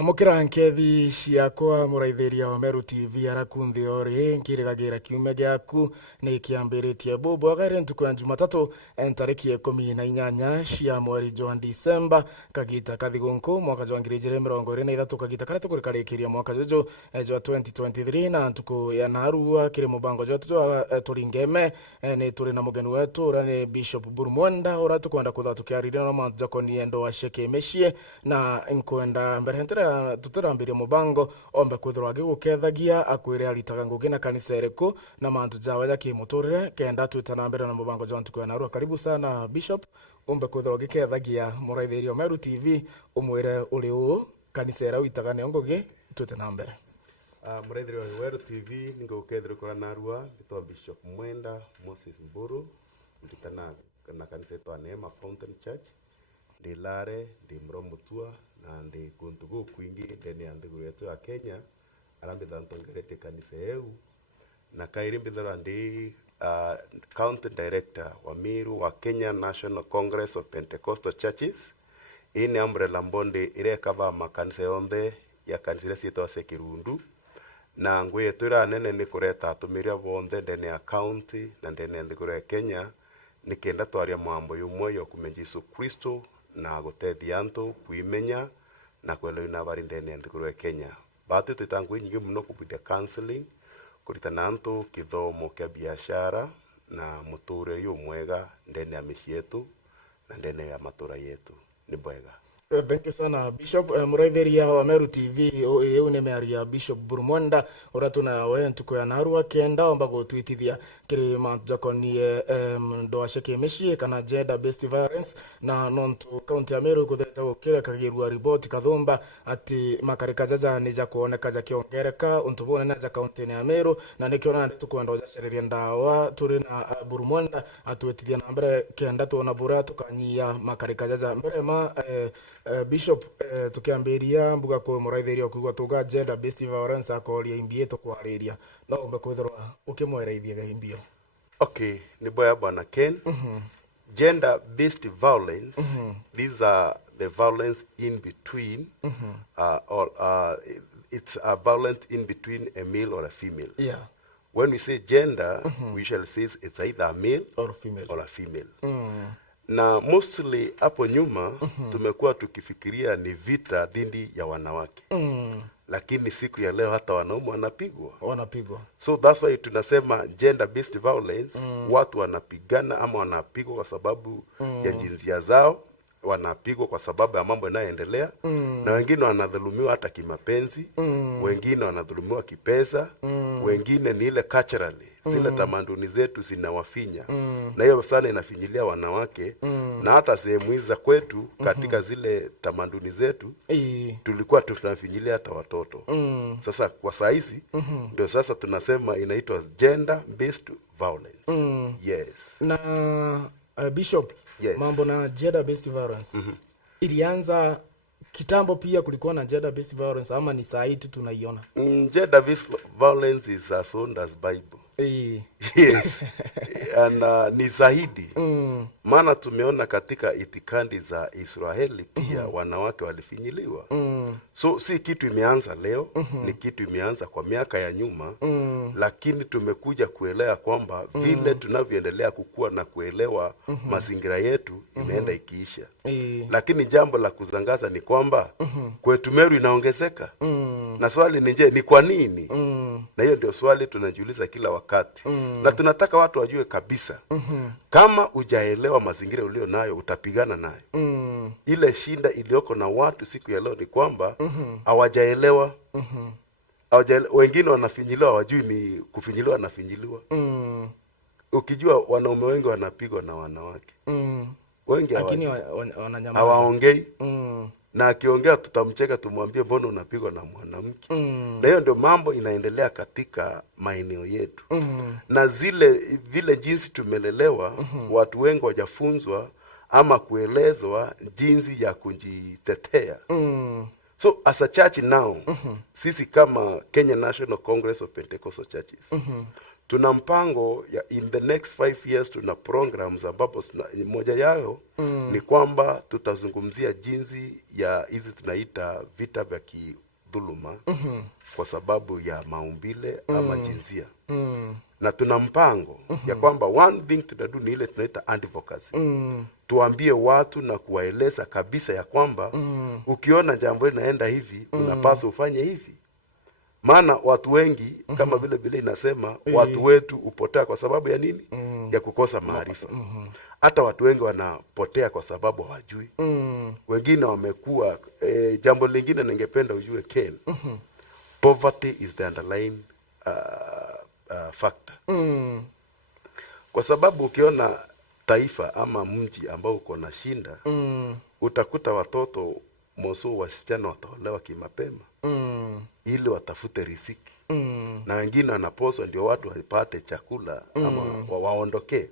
Amukira nkethi ciakwa muraithiria wa Meru TV arakunthi ori nkirigagira kiume giaku ni kiambiritie bubu agare ntuku ya Jumatatu tariki 18 cia mweri wa Disemba kagita kathigunku mwaka wa 2023 kagita karia tukurikarikiria mwaka juju wa 2023 na ntuku ya narua kiri mubango jotu turingeme ni turi na mugeni wetu ura ni Bishop Burmonda ura tukwenda kutha tukiariria na mantu jakoni Ndwaa Cia Kimicii na nkwenda mbere tuturambirie mubango ombe kwithirwa gigukethagia akwire aritaga ngugi na kanisa eriku na mantu jawe ya kimuturire kenda twitana mbere na mubango John tukwena narua. Karibu sana Bishop, ombe kwithirwa gikethagia muraithirio Meru TV umwire uri u kanisa era witaga ne ngugi twitana mbere. Muraithirio Meru TV ningo ukethira kora narua bitwa Bishop Mwenda Moses Mburu nditana na kanisa etwa Neema Fountain Church ndilare ndi mromutua na ndi kuntugu kwingi ndene ya ndugu yetu ya Kenya arambitha ntongerete kanisa eu na kairimbithira ndi county director wa Miru wa Kenya National Congress of Pentecostal Churches. Ini umbrella mbonde ire kava makanisa yonthe ya kanisa cietwa Sekirundu na ngwe yetu ira nene ni kureta atumiria bonthe ndene ya county na ndene ya ndugu ya Kenya nikenda twaria mwambo yumwe yo kumenya Yesu Kristo na gutethia antu kuimenya na kwelo ina bari ndene nthukuru ya Kenya. Batu tutangu nyingi muno kupitia counseling kuritana antu kithomo kia biashara na muture yu mwega ndene ya misi yetu na ndene ya matura yetu ni bwega. Thank you sana Bishop. Muraithiria wa Meru TV eu ne mearia Bishop Burmonda uratuna we ntuku ya narua kenda omba gutwitithia kiri mantu jakoni Ndwaa Cia Kimicii kana gender based violence na nontu county ya Meru kutheta gukira kagirwa report kathumba ati makarika jaja ni jakuoneka jakiongereka untubone na ja county ya Meru na nikiona tukwenda ujashiriria ndawa turi na Burmonda atwitithia na mbere kenda tuona bura tukanyia makarika jaja mbere ma Bishop tukiambiria mbuga ko muraithirio kugwa tuga gender based violence akoria imbie to kwariria no umbe kwithirwa ukimwereithia gaimbio. Okay, ni boya bwana Ken. Gender based violence, these are the violence in between it's a violence in between a male or a female. Yeah. When we say gender, we shall say it's either a male or a female. Na mostly hapo nyuma tumekuwa tukifikiria ni vita dhidi ya wanawake. Lakini siku ya leo hata wanaume wanapigwa. So that's why tunasema gender based violence, watu wanapigana ama wanapigwa kwa sababu ya jinsia zao, wanapigwa kwa sababu ya mambo yanayoendelea, na wengine wanadhulumiwa hata kimapenzi, wengine wanadhulumiwa kipesa, wengine ni ile culturally zile tamaduni zetu zinawafinya, na hiyo sana inafinyilia wanawake, na hata sehemu hizi za kwetu katika zile tamaduni zetu tulikuwa tunafinyilia hata watoto. Sasa kwa saizi ndio sasa tunasema inaitwa gender based violence. Yes. Na Bishop, yes. Mambo na gender based violence ilianza kitambo pia kulikuwa na gender based violence ama ni saa hii tu tunaiona? Gender based violence is as old as Bible. Yes. And ni zaidi. Maana tumeona katika itikadi za Israeli pia wanawake walifinyiliwa. So si kitu imeanza leo, ni kitu imeanza kwa miaka ya nyuma, lakini tumekuja kuelewa kwamba vile tunavyoendelea kukua na kuelewa mazingira yetu imeenda ikiisha. Lakini jambo la kuzangaza ni kwamba kwetu Meru inaongezeka. Na swali ni je, ni kwa nini? Na hiyo ndio swali tunajiuliza kila wakati. Na tunataka watu wajue kabisa kama hujaelewa mazingira ulio nayo utapigana nayo. Ile shinda iliyoko na watu siku ya leo ni kwamba hawajaelewa. Wengine wanafinyiliwa, wajui ni kufinyiliwa na finyiliwa. Ukijua wanaume wengi wanapigwa na wanawake. Wengi hawaongei. Na akiongea tutamcheka, tumwambie mbona unapigwa na mwanamke. Na hiyo ndio mambo inaendelea katika maeneo yetu. Na vile jinsi tumelelewa, watu wengi hawajafunzwa ama kuelezwa jinsi ya kujitetea. So as a church now, sisi kama Kenya National Congress of Pentecostal Churches, tuna mpango ya in the next 5 years, tuna programs ambapo moja yao ni kwamba tutazungumzia jinsi ya hizi tunaita vita vya kidhuluma kwa sababu ya maumbile ama jinsia. Na tuna mpango ya kwamba one thing tutadu ni ile tunaita advocacy. Tuambie watu na kuwaeleza kabisa ya kwamba ukiona jambo linaenda hivi unapaswa ufanye hivi. Maana watu wengi kama vile vile inasema watu wetu upotea kwa sababu ya nini? Ya kukosa maarifa. Hata watu wengi wanapotea kwa sababu hawajui. Wengine wamekuwa jambo lingine ningependa ujue Ken. Poverty is the underlying factor. Kwa sababu ukiona taifa ama mji ambao uko na shinda, utakuta watoto moso wasichana wataolewa kimapema ili watafute riziki. Na wengine wanaposwa ndio watu wapate chakula ama waondoke.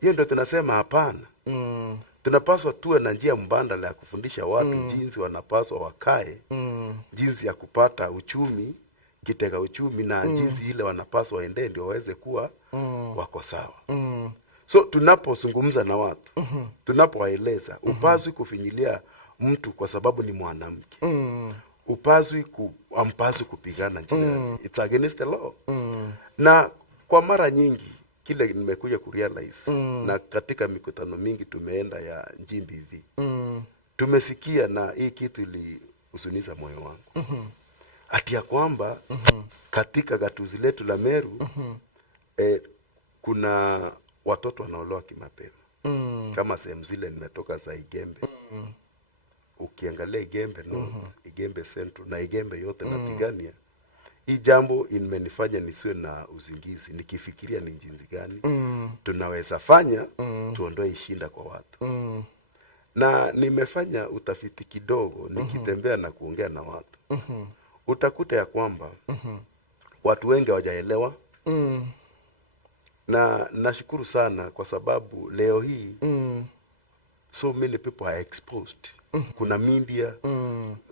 Hiyo ndio tunasema hapana. Tunapaswa tuwe na njia mbadala ya kufundisha watu jinsi wanapaswa wakae, jinsi ya kupata uchumi, kitega uchumi, na jinsi ile wanapaswa waende ndio waweze kuwa wako sawa. So tunapozungumza na watu, tunapowaeleza, upaswi kufinyilia mtu kwa sababu ni mwanamke. Ampaswi kupigana jina. It's against the law. Na kwa mara nyingi kile nimekuja kurealize na katika mikutano mingi tumeenda ya Njimbi hivi. Tumesikia na hii kitu ilihuzunisha moyo wangu. Ati ya kwamba katika gatuzi letu la Meru kuna watoto wanaolewa kimapema. Kama sehemu zile nimetoka za Igembe. Ukiangalia Igembe North, Igembe Central na Igembe yote napigania. Hii jambo imenifanya nisiwe na uzingizi nikifikiria ni jinsi gani tunaweza fanya tuondoe ishinda kwa watu. Na nimefanya utafiti kidogo nikitembea na kuongea na watu. Utakuta ya kwamba watu wengi hawajaelewa. Na nashukuru sana kwa sababu leo hii so many people are exposed. Kuna media,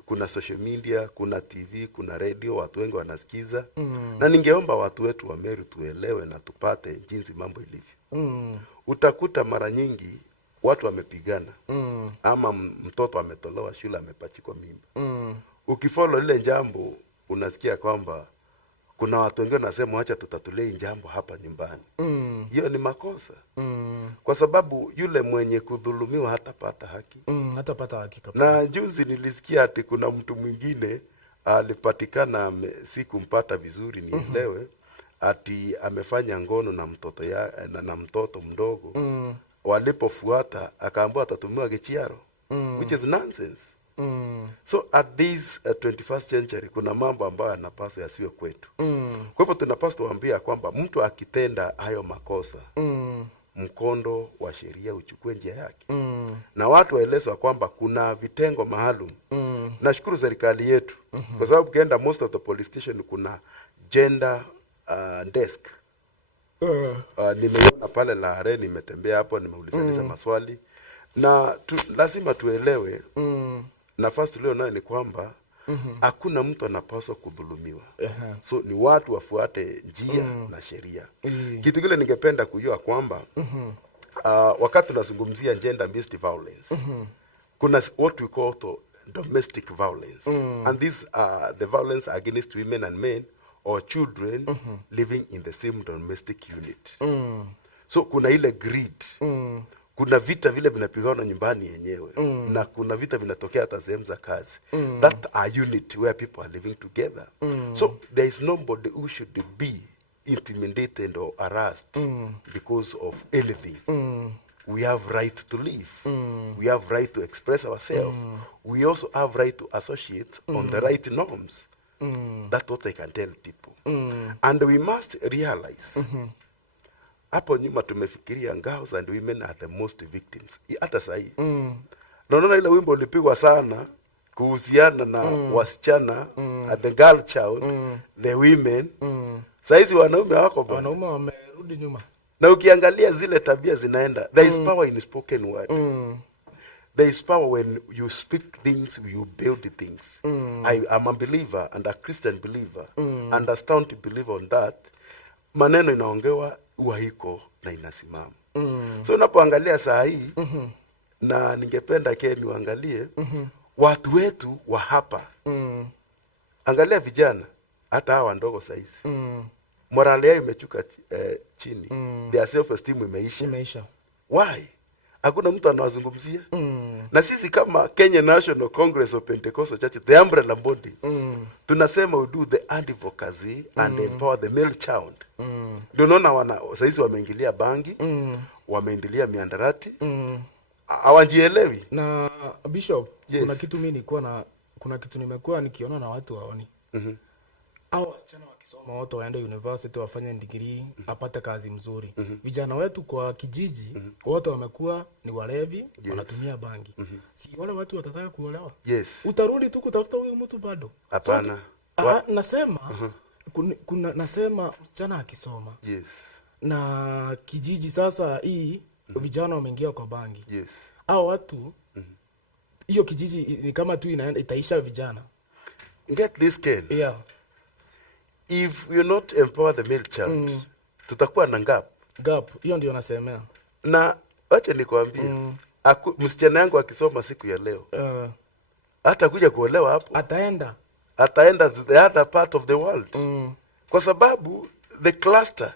kuna social media, kuna TV, kuna radio, watu wengi wanasikiza. Na ningeomba watu wetu wa Meru tuelewe na tupate jinsi mambo ilivyo. Utakuta mara nyingi watu wamepigana ama mtoto ametolewa shule amepachikwa mimba. Ukifollow ile jambo unasikia kwamba kuna watu wengine wanasema acha tutatulie jambo hapa nyumbani. Hiyo ni makosa. Kwa sababu yule mwenye kudhulumiwa hatapata haki. Hatapata haki kabisa. Na juzi nilisikia ati kuna mtu mwingine alipatikana sikumpata vizuri nielewe ati amefanya ngono na mtoto na mtoto mdogo. Walipofuata akaambiwa atatumiwa kichiaro. Which is nonsense. So at this 21st century kuna mambo ambayo yanapaswa yasiwe kwetu. Kwa hivyo tunapaswa tuambia kwamba mtu akitenda hayo makosa mkondo wa sheria uchukue njia yake. Na watu waelezwa kwamba kuna vitengo maalum. Nashukuru serikali yetu kwa sababu ukienda most of the police station kuna gender desk. Nimeona pale Lahare, nimetembea hapo, nimeulizana maswali. Na lazima tuelewe nafasi tulio nayo ni kwamba hakuna mtu anapaswa kudhulumiwa. So ni watu wafuate njia na sheria. Kitu kile ningependa kujua kwamba wakati tunazungumzia gender based violence, kuna what we call domestic violence. And these are the violence against women and men or children living in the same domestic unit. So kuna ile greed. Kuna vita vile vinapigana nyumbani yenyewe. Na kuna vita vinatokea hata sehemu za kazi. That are unit where people are living together. So there is nobody who should be intimidated or harassed because of anything. We have right to live. We have right to express ourselves. We also have right to associate on the right norms. That's what I can tell people. And we must realize hapo nyuma tumefikiria girls and women are the most victims. Hata sahi. Naona ile wimbo ulipigwa sana kuhusiana na wasichana, the girl child, the women. Saizi wanaume wako bwana. Wanaume wamerudi nyuma. Na ukiangalia zile tabia zinaenda, there is power in spoken word. There is power when you speak things, you build things. I am a believer and a Christian believer and a staunch believer on that. maneno inaongewa huwa iko na inasimama. So unapoangalia saa hii na ningependa Ken uangalie watu wetu wa hapa. Angalia vijana hata hawa ndogo saizi. Morale yao imechuka chini. Their self esteem imeisha. Why? Hakuna mtu anawazungumzia. Na sisi kama Kenya National Congress of Pentecostal Church, the umbrella body, tunasema we do the advocacy and empower the male child. Ndio unaona saizi wameingilia bangi, wameingilia miandarati. Hawajielewi. Na Bishop, yes. Kuna kitu nimekuwa nikiona na watu waoni. Au wasichana wakisoma wote waende university wafanye degree, apate kazi mzuri. Vijana wetu kwa kijiji wote wamekuwa ni walevi, wanatumia bangi. Si wale watu watataka kuolewa? Yes. Utarudi tu kutafuta huyo mtu bado? Hapana. Nasema nasema msichana akisoma. Yes. Na kijiji sasa hii vijana wameingia kwa bangi. Yes. Hao watu hiyo kijiji ni kama tu itaisha vijana. Get this, Ken. Yeah. If you not empower the male child, tutakuwa na gap. Hiyo ndio nasemea. Na acha nikwambie, msichana yangu akisoma siku ya leo, hata kuja kuolewa hapo. Ataenda to the other part of the world. Kwa sababu the cluster.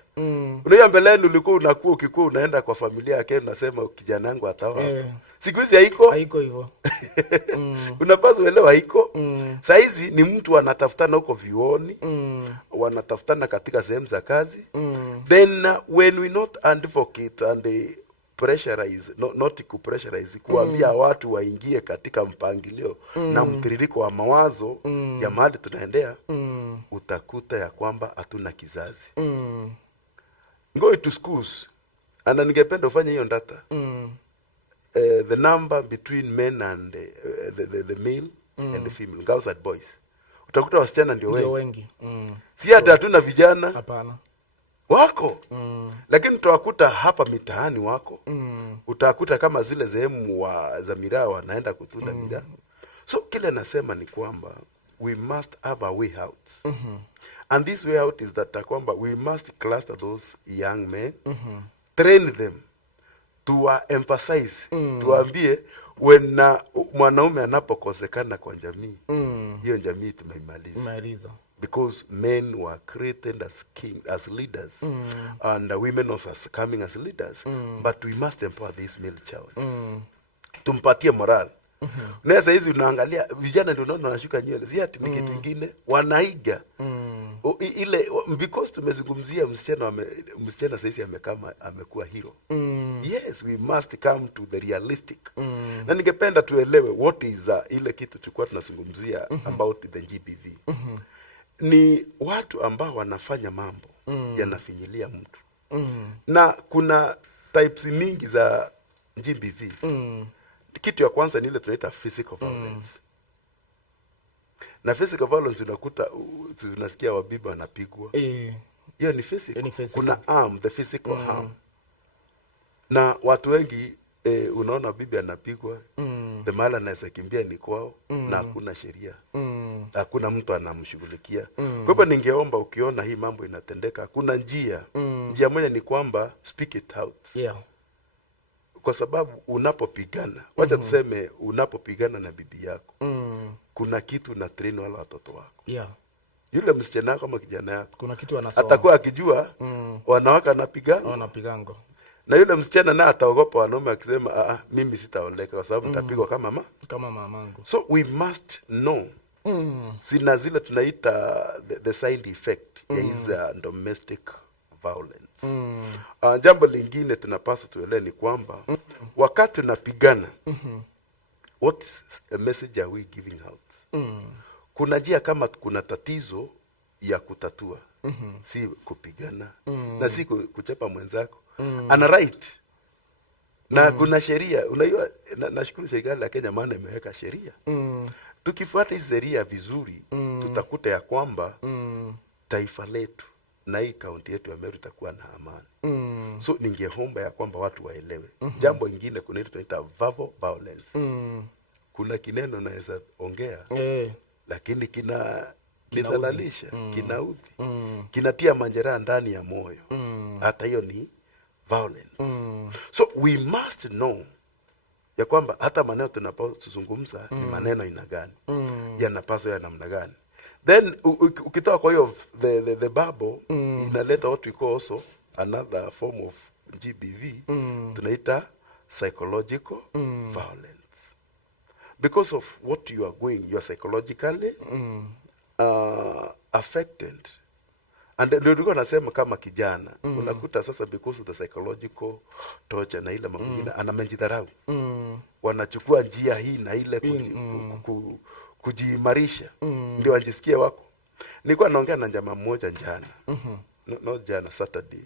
Unajua mbeleni ulikuwa unakuwa ukikuwa unaenda kwa familia yake unasema kijana yangu ataoa. Siku hizi haiko hivyo. Unapaswa elewa haiko. Saizi ni mtu anatafutana huko vioni, wanatafutana katika sehemu za kazi. Then when we not advocate and pressurize, not to pressurize, kuambia watu waingie katika mpangilio na mtiririko wa mawazo ya mahali tunaendea, utakuta ya kwamba hatuna kizazi. Go to schools. Ana ningependa ufanye hiyo data. The number between men and the male and the female, girls and boys. Utakuta wasichana ndio wengi. Si hata hatuna vijana. Hapana. Wako. Lakini utawakuta hapa mitaani wako. Utakuta kama zile sehemu za miraa wanaenda kutunda miraa. So kile nasema ni kwamba we must have a way out. And this way out is that kwamba we must cluster those young men, train them to emphasize, tuambie when mwanaume anapokosekana kwa jamii, hiyo jamii tumeimaliza. Because men were created as as leaders, and women also as coming as leaders. But we must empower this male child. Tumpatie moral. Nesa hizi unaangalia vijana ndio unaona wanashuka nywele. Si ati kitu kingine wanaiga. Ile because tumezungumzia msichana sasa amekuwa hero. Yes, we must come to the realistic. Na ningependa tuelewe what is ile kitu tulikuwa tunazungumzia about the GBV. Ni watu ambao wanafanya mambo yanafinyilia mtu. Na kuna types mingi za GBV. Kitu ya kwanza ni ile tunaita physical violence. Na physical violence unakuta tunasikia wabibi wanapigwa. Hiyo ni physical. Kuna harm, the physical harm. Na watu wengi unaona bibi anapigwa, the mala anaweza kimbia ni kwao na hakuna sheria. Hakuna mtu anamshughulikia. Kwa hivyo ningeomba ukiona hii mambo inatendeka, kuna njia. Njia moja ni kwamba speak it out. Yeah. Kwa sababu unapopigana, wacha tuseme unapopigana na bibi yako, kuna kitu na train wala watoto wako. Yeah. Yule msichana wako kama kijana yako, kuna kitu anasoma. Atakuwa akijua wanawake wanapigango. Na yule msichana naye ataogopa wanaume akisema mimi sitaoleka kwa sababu nitapigwa kama mamangu. So we must know. Sina zile tunaita the side effect is domestic violence. Jambo lingine tunapaswa tuelewe ni kwamba wakati tunapigana, what a message are we giving out? Kuna njia kama kuna tatizo ya kutatua, si kupigana, na si kuchapa mwenzako. Ana right. Na kuna sheria, unajua nashukuru serikali ya Kenya maana imeweka sheria. Tukifuata hizo sheria vizuri, tutakuta ya kwamba taifa letu na hii kaunti yetu ya Meru itakuwa na amani. So ningeomba ya kwamba watu waelewe. Jambo lingine kuna ile tunaita verbal violence. Kuna kineno naweza ongea lakini kinadhalalisha, kinaudhi, kinatia majeraha ndani ya moyo. Hata hiyo ni violence. So we must know ya kwamba hata maneno tunapozungumza ni maneno aina gani, yanapaswa ya namna gani. Then ukitoka kwa hiyo the Bible inaleta what we call also another form of GBV, tunaita psychological violence. Because of what you are going, you are psychologically affected. And ndio tulikuwa nasema kama kijana, unakuta sasa because of the psychological torture na ile mwingine anamejidharau. Wanachukua njia hii na ile kujiimarisha ndio ajisikie wako. Nilikuwa naongea na jamaa mmoja jana. No jana, Saturday.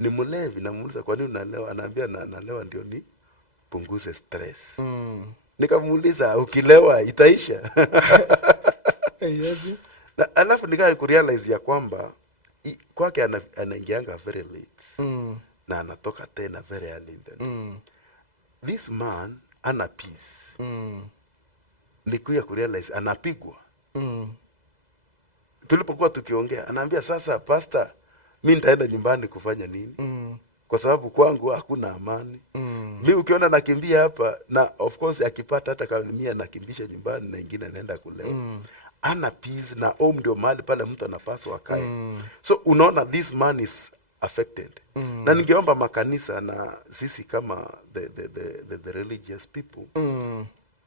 Ni mlevi, namuuliza kwa nini unalewa? Anaambia nalewa ndio ni punguze stress. Nikamuuliza ukilewa itaisha? Na alafu nika kurealize ya kwamba kwake anaingianga very late. Na anatoka tena very early in the day. This man ana peace. Nikuya kurealize anapigwa. Tulipokuwa tukiongea anaambia sasa pastor, mimi nitaenda nyumbani kufanya nini? Kwa sababu kwangu hakuna amani. Mimi ukiona nakimbia hapa, na of course akipata hata kama mimi anakimbisha nyumbani na ingine anaenda kulewa. Ana peace, na ndio mahali pale mtu anapaswa akae. So unaona this man is affected. Na ningeomba makanisa na sisi kama the religious people,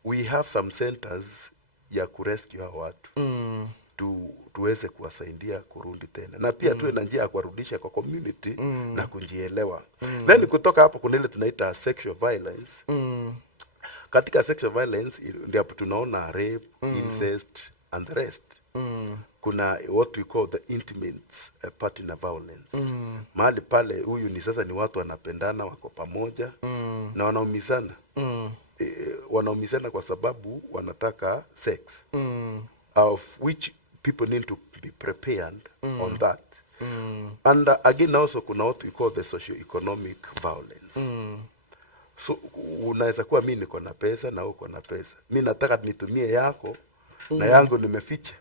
we have some centers ya kurescue hao watu. Tuweze kuwasaidia kurudi tena. Na pia tuwe na njia ya kuwarudisha kwa community na kujielewa. Then kutoka hapo kuna ile tunaita sexual violence. Katika sexual violence ndio tunaona rape, incest and the rest. Kuna what we call the intimate partner violence. Mahali pale huyu ni sasa ni watu wanapendana, wako pamoja na wanaumizana. Wanaumizana kwa sababu wanataka sex. Of which people need to be prepared on that. And again also kuna what we call the socio-economic violence. So unaweza kuwa mimi niko na pesa na uko na pesa. Mimi nataka nitumie yako na yangu nimeficha.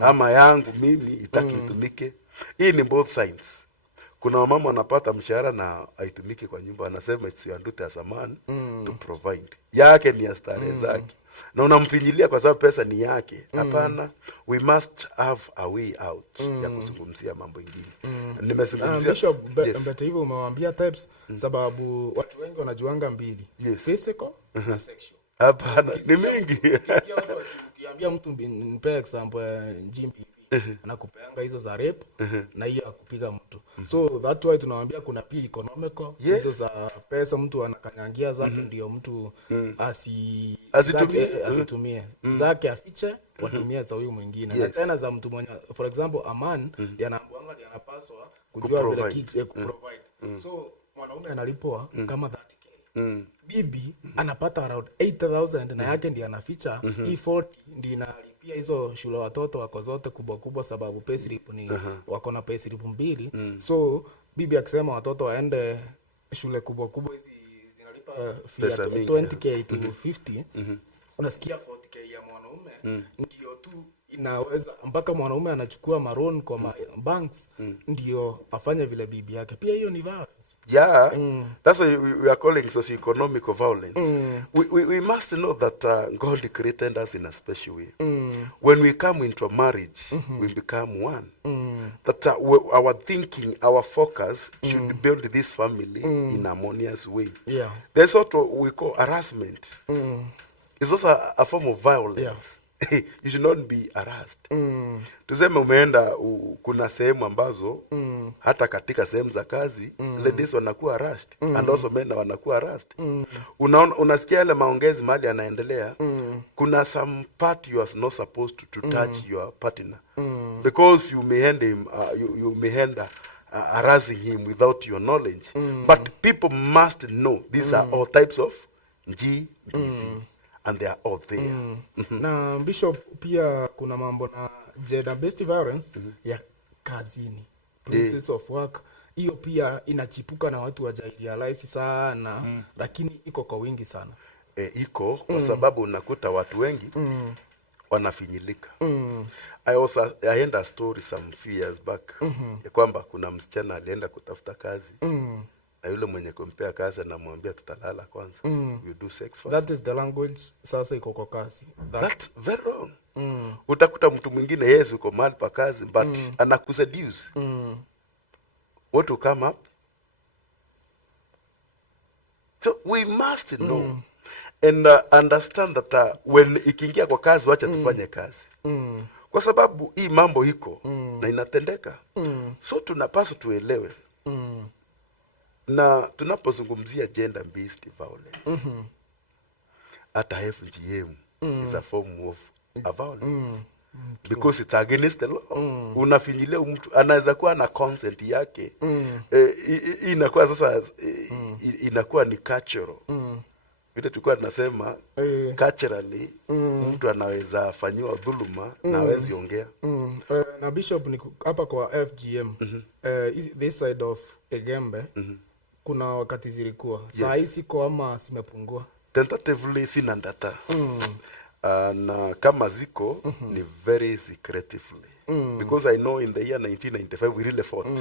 Ama yangu mimi itaki itumike. Hii ni both sides. Kuna wamama wanapata mshahara na haitumiki kwa nyumba, wanasema it's your duty as a man to provide. Yake ni ya starehe zake. Na unamfinyilia kwa sababu pesa ni yake. Hapana, we must have a way out ya kuzungumzia mambo mengine. Nimezungumzia but hivyo umewaambia types sababu watu wengi wanajuanga mbili. Physical na sexual. Hapana, ni mingi. Ukiambia mtu mpe example GBV, anakupeanga hizo za rape na hiyo akupiga mtu. So that why tunawaambia kuna pia economical, hizo za pesa mtu anakanyangia zake ndio mtu asitumie. Zake afiche, watumie za huyu mwingine. Na tena za mtu mwenye, for example, a man anaambiwa anapaswa kujua vile kitu provide. So mwanaume analipwa kama 30k. Bibi anapata around 80,000 na yake ndiye anaficha. Hii 40 ndiyo inalipia hizo shule watoto wako zote kubwa kubwa, sababu payslip ni wako na payslip mbili. So bibi akisema watoto waende shule kubwa kubwa, hizi zinalipa fee 20k to 50. Unasikia 40k ya mwanaume ndio tu inaweza mpaka mwanaume anachukua maroon kwa banks ndio afanye vile bibi yake. Pia hiyo ni violence. Yeah, that's what we are calling socio-economic violence. We must know that God created us in a special way. When we come into a marriage, we become one. That our thinking, our focus should build this family in a harmonious way. Yeah. There's what we call harassment. It's also a form of violence. Yeah. You should not be harassed. Tuseme umeenda kuna sehemu ambazo hata katika sehemu za kazi ladies wanakuwa harassed and also men wanakuwa harassed. Unasikia ile maongezi mahali yanaendelea, kuna some part you are not supposed to touch your partner because you may end him you may end harassing him without your knowledge. But people must know these are all types of GBV. And they are all there. Na Bishop, pia kuna mambo na gender-based violence ya kazini. Places of work. Hiyo pia inachipuka na watu hawajarealize sana, lakini iko kwa wingi sana. Iko kwa sababu unakuta watu wengi wanafinyilika. I heard a story some few years back ya kwamba kuna msichana alienda kutafuta kazi na yule mwenye kumpea kazi anamwambia tutalala kwanza, you do sex first. That is the language sasa iko kwa kazi. That's very wrong. Utakuta mtu mwingine yeye uko mahali pa kazi but anakuseduce. What will come up? So we must know and understand that when ikiingia kwa kazi wacha tufanye kazi. Kwa sababu hii mambo iko na inatendeka. So tunapaswa tuelewe. Na tunapozungumzia gender based violence. Hata FGM is a form of a violence. Because it's against the law. Unafinyilia mtu anaweza kuwa na consent yake. Inakuwa sasa inakuwa ni cultural. Vile tulikuwa tunasema culturally mtu anaweza fanyiwa dhuluma na hawezi ongea. Na Bishop ni hapa kwa FGM. This side of Egembe kuna wakati zilikuwa. Saa hii siko ama simepungua. Tentatively sina data. Na kama ziko ni very secretively. Because I know in the year 1995 we really fought.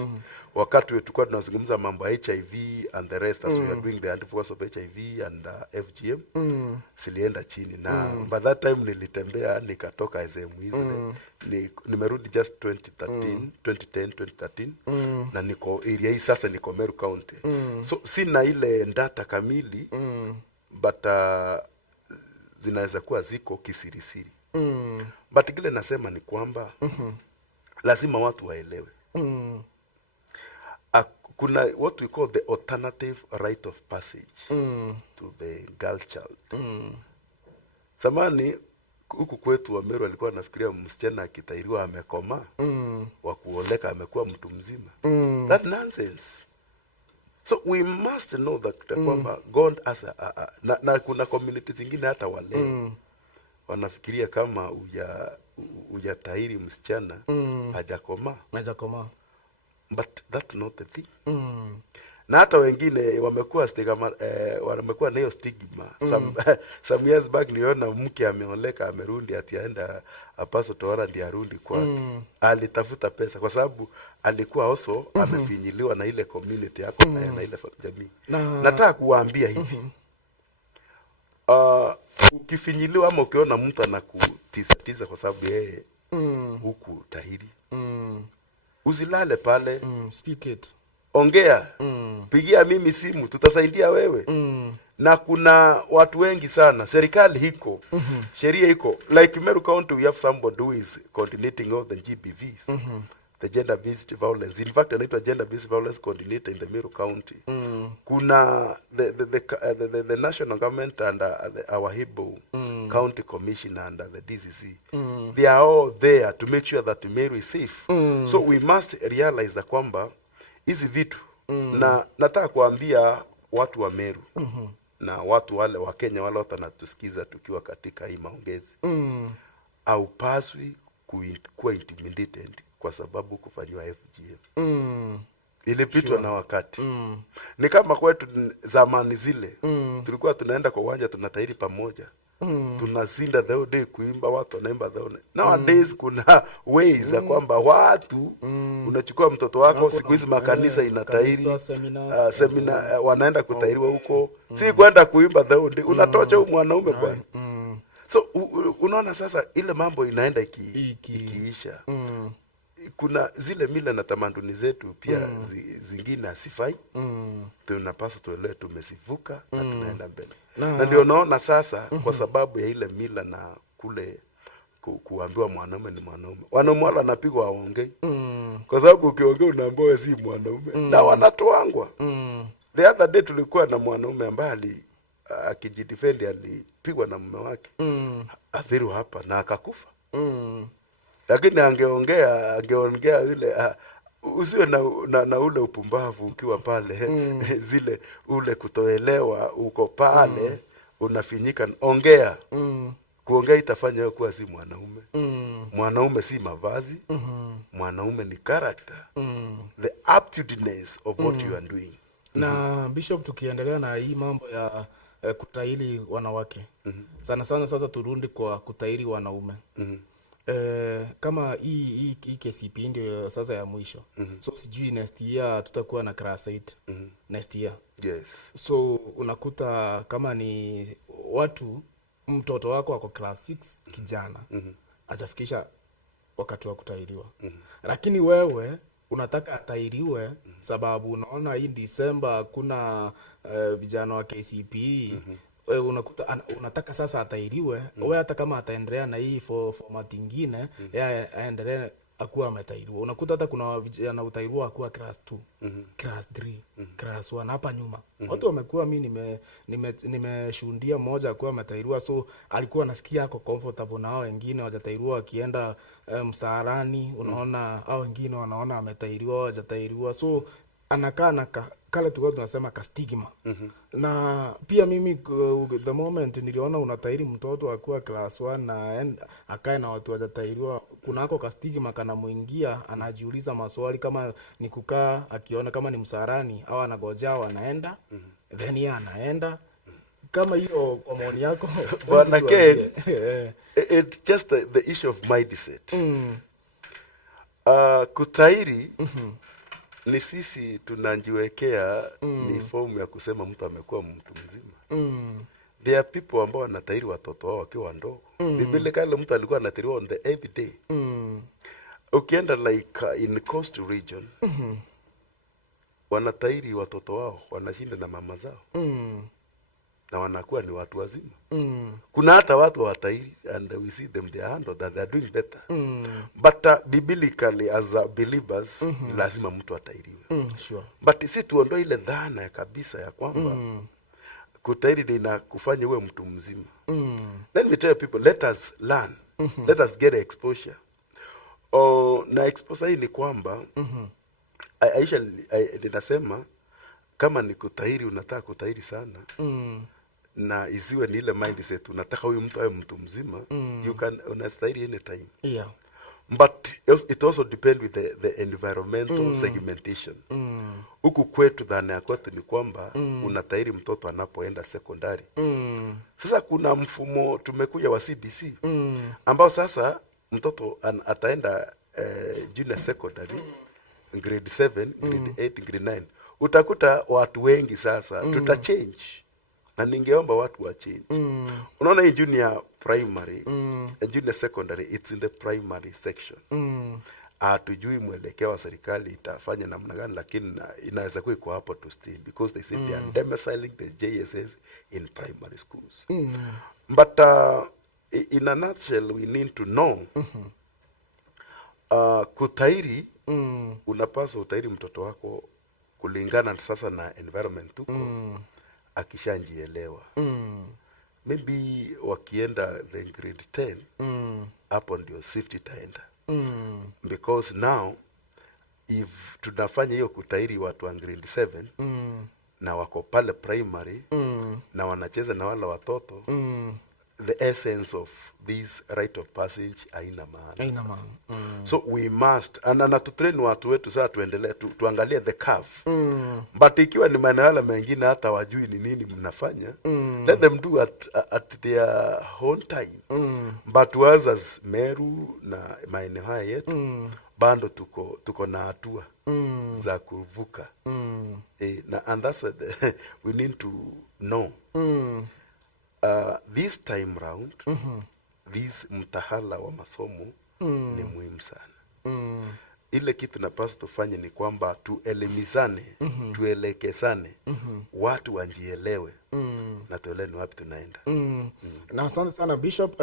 Wakati tulikuwa tunazungumza mambo ya HIV and the rest as we are doing the anti-focus of HIV and FGM, silienda chini. Na by that time nilitembea nikatoka sehemu hizi. Nimerudi just 2013 na niko area hii sasa niko Meru County. So sina ile data kamili but zinaweza kuwa ziko kisirisiri. But kile nasema ni kwamba lazima watu waelewe. Kuna what we call the alternative right of passage to the girl child. Zamani huku kwetu wa Meru alikuwa anafikiria msichana akitairiwa amekoma wa kuoleka amekuwa mtu mzima. That nonsense. So we must know that kwamba God as na kuna community zingine hata wale wanafikiria kama ujatahiri msichana hajakoma. But that's not the thing. Na hata wengine wamekuwa wamekuwa na hiyo stigma. Some years back niona mke ameoleka amerudi ati aenda apaso tohara ndiye arudi kwa alitafuta pesa kwa sababu alikuwa also amefinyiliwa na ile community yako na ile jamii. Nataka kuwaambia hivi. Ukifinyiliwa ama ukiona mtu anakutisa kwa sababu yeye huku tahiri. Usilale pale. Speak it. Ongea. Pigia mimi simu tutasaidia wewe. Na kuna watu wengi sana. Serikali hiko. Sheria hiko. Like Meru County we have somebody who is coordinating all the GBVs. The gender based violence. In fact, anaitwa gender based violence coordinator in the Meru County. Kuna the national government and our Hibo county commission and the DCC. They are all there to make sure that Meru is safe. So we must realize that kwamba hizi vitu na nataka kuambia watu wa Meru na watu wale wa Kenya wale watanatusikiza tukiwa katika hii maongezi. Haupaswi kuwa intimidated kwa sababu kufanywa FGM. Ilipitwa na wakati. Ni kama kwetu zamani zile. Tulikuwa tunaenda kwa uwanja tunatahiri pamoja. Tunazinda the whole day kuimba watu wanaimba the whole day. Nowadays kuna ways za kwamba watu unachukua mtoto wako siku hizi makanisa inatahiri seminar wanaenda kutahiriwa huko. Si kwenda kuimba the whole day. Unatocha huyu mwanaume bwana. So unaona sasa ile mambo inaenda ikiisha. Kuna zile mila na tamaduni zetu pia zingine asifai. Tunapaswa tuelewe tumesivuka na tunaenda mbele. Na ndio naona sasa kwa sababu ya ile mila na kule kuambiwa mwanaume ni mwanaume. Wanaume wala wanapigwa waongee. Kwa sababu ukiongea unaambiwa wewe si mwanaume. Na wanatoangwa. The other day tulikuwa na mwanaume ambaye akijidefend alipigwa na mume wake. Adhiru hapa na akakufa. Lakini angeongea yule usiwe na ule upumbavu ukiwa pale zile ule kutoelewa uko pale unafinyika. Ongea. Kuongea itafanya wewe kuwa si mwanaume. Mwanaume si mavazi. Mwanaume ni character. The aptitudeness of what you are doing. Na Bishop, tukiendelea na hii mambo ya kutahiri wanawake. Sana sana sasa turudi kwa kutahiri wanaume. kama hii KCP ndio sasa ya mwisho. So sijui next year tutakuwa na class 8 next year. Yes. So unakuta kama ni watu, mtoto wako wako class 6 kijana hajafikisha wakati wa kutahiriwa, lakini wewe unataka atahiriwe sababu unaona hii December kuna vijana wa KCPE. Unakuta unataka sasa atahiriwe. Wewe hata kama ataendelea na hii format nyingine yeye aendelee akuwa ametahiriwa. Unakuta hata kuna vijana utahiriwa akuwa class 2 class 3 class 1 hapa nyuma. Watu wamekuwa, mimi nimeshuhudia mmoja akuwa ametahiriwa, so alikuwa anasikia ako comfortable na hao wengine hawajatahiriwa akienda msaarani. Unaona hao wengine wanaona ametahiriwa hawajatahiriwa, so anakaa na kale tulikuwa tunasema ka stigma. Na pia mimi the moment niliona unatahiri mtoto akuwa class 1 na akae na watu hawajatahiriwa, kunako ka stigma kana muingia, anajiuliza maswali kama ni kukaa akiona kama ni msarani au anagojea anaenda then yeye anaenda kama hiyo. Kwa maoni yako bwana Ken, it just the issue of mindset. Kutahiri ni sisi tunajiwekea ni fomu ya kusema mtu amekuwa mtu mzima. There are people ambao wanatahiri watoto wao wakiwa ndogo. Biblia kale mtu alikuwa anatahiriwa on the 8th day. Ukienda like in coastal region wanatahiri watoto wao wanashinda na mama zao na wanakuwa ni watu wazima. Kuna hata watu watahiri and we see them they handle that they are doing better. But biblically as believers lazima mtu atahiriwe. Sure. But sisi tuondoe ile dhana ya kabisa ya kwamba kutahiri ndio inakufanya uwe mtu mzima. Let me tell people, let us learn. Let us get exposure. Na exposure hii ni kwamba Aisha ninasema kama ni kutahiri, unataka kutahiri sana na isiwe ni ile mindset unataka huyu mtu awe mtu mzima, you can unastahiri anytime. Yeah. But it also depend with the environmental segmentation. Huku kwetu dhana ya kwetu ni kwamba unatahiri mtoto anapoenda secondary. Sasa kuna mfumo tumekuja wa CBC ambao sasa mtoto ataenda junior secondary grade 7, grade 8, grade 9. Utakuta watu wengi sasa tutachange. Na ningeomba watu wa change. Unaona hii junior primary, junior secondary, it's in the primary section. Hatujui mwelekeo wa serikali itafanya namna gani, lakini inaweza kuwa iko hapo to stay because they say they are domiciling the JSS in primary schools. But in a nutshell we need to know kutahiri, unapaswa utahiri mtoto wako kulingana sasa na environment tuko akishanjielewa. Maybe wakienda the grade 10 hapo ndio safety taenda. Because now if tunafanya hiyo kutahiri watu wa grade 7 na wako pale primary na wanacheza na wala watoto, the essence of this right of passage haina maana. So we must na to train watu wetu sasa tuendelee tuangalie the curve. But ikiwa ni maana mengine hata wajui ni nini mnafanya, let them do at their own time. But was as Meru na maeneo haya yetu bando tuko na hatua za kuvuka. Na and that's we need to know. This time round this mtahala wa masomo ni muhimu sana. Ile kitu napaswa tufanye ni kwamba tuelimizane, tuelekezane, watu wanjielewe na tuelewe ni wapi tunaenda. Na asante sana Bishop.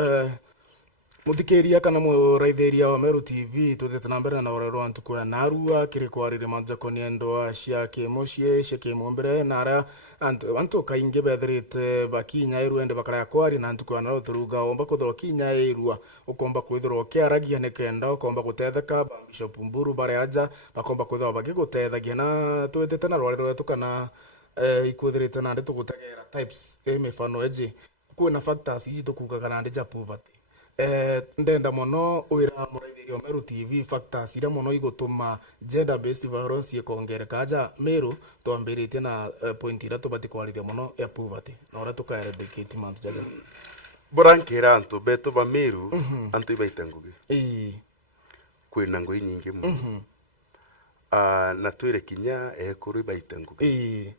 Muthikiria kana muraithĩria wa Meru TV tuthete na mbere na orero antuko ya narua kiri kwarire manja koni Ndwaa Cia Kimicii shekimombere nara antu kainge betherite bakinya iruende bakara kwari na antuko na ruturuga omba kuthoro kinya irua ukomba kwithiro kiaragia ne kenda ukomba gutetheka Bishop Mburu bare aja bakomba kwithiro bagigutethagia na twetete na rwarero wetu kana ikuthirite na ndi tugutegera types mifano eje kwina factors ici tukugaga na ndi poverty. Ndenda mono wira muraithĩria wa Meru TV factors ira mono igutuma gender based violence ikongereka aja Meru twambĩrĩtie na point ira tubati kwarĩria mono ya poverty na ora tukaeradicate mantu jaga. borankera antu beto bamiru antu baitangugi kwina ngui nyingi mu na twire kinya ekuru baitangugi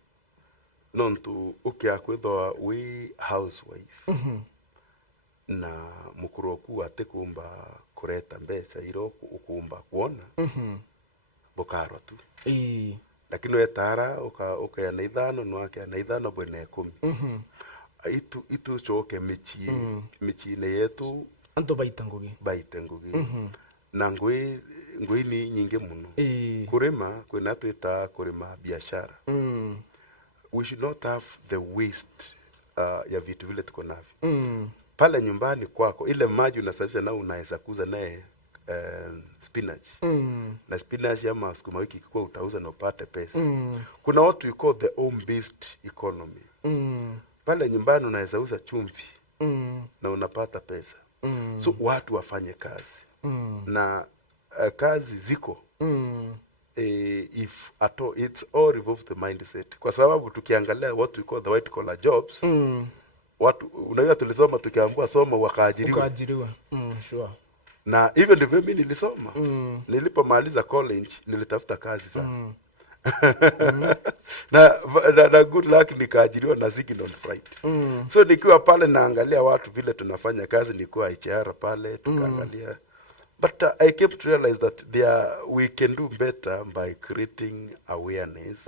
nontu ukia kwithwa wi housewife na mukuru waku atikumba kureta mbeca iro ukumba kuona bukarwa tu lakini wetara ukaya na ithano nwake na ithano bwene 10 itu choke michi ne yetu anto baitangugi na ngui ni nyingi muno kurima kwina twita kurima biashara we should not have the waste ya vitu vile tuko navyo pale nyumbani kwako. Ile maji unasafisha na unaweza kuuza naye spinach na spinach ama sukuma wiki kwa utauza na upate pesa. Kuna watu you call the home based economy. Pale nyumbani unaweza uza chumvi na unapata pesa. So watu wafanye kazi na kazi ziko if at all, it's all revolves the mindset, kwa sababu tukiangalia what we call the white collar jobs watu unajua tulisoma tukiambiwa soma wakaajiriwa sure. Na even ndivyo mimi nilisoma nilipomaliza college nilitafuta kazi sana na good luck nikaajiriwa na Signal Freight. So nikiwa pale naangalia watu vile tunafanya kazi, nilikuwa HR pale tukaangalia but I came to realize that we can do better by creating awareness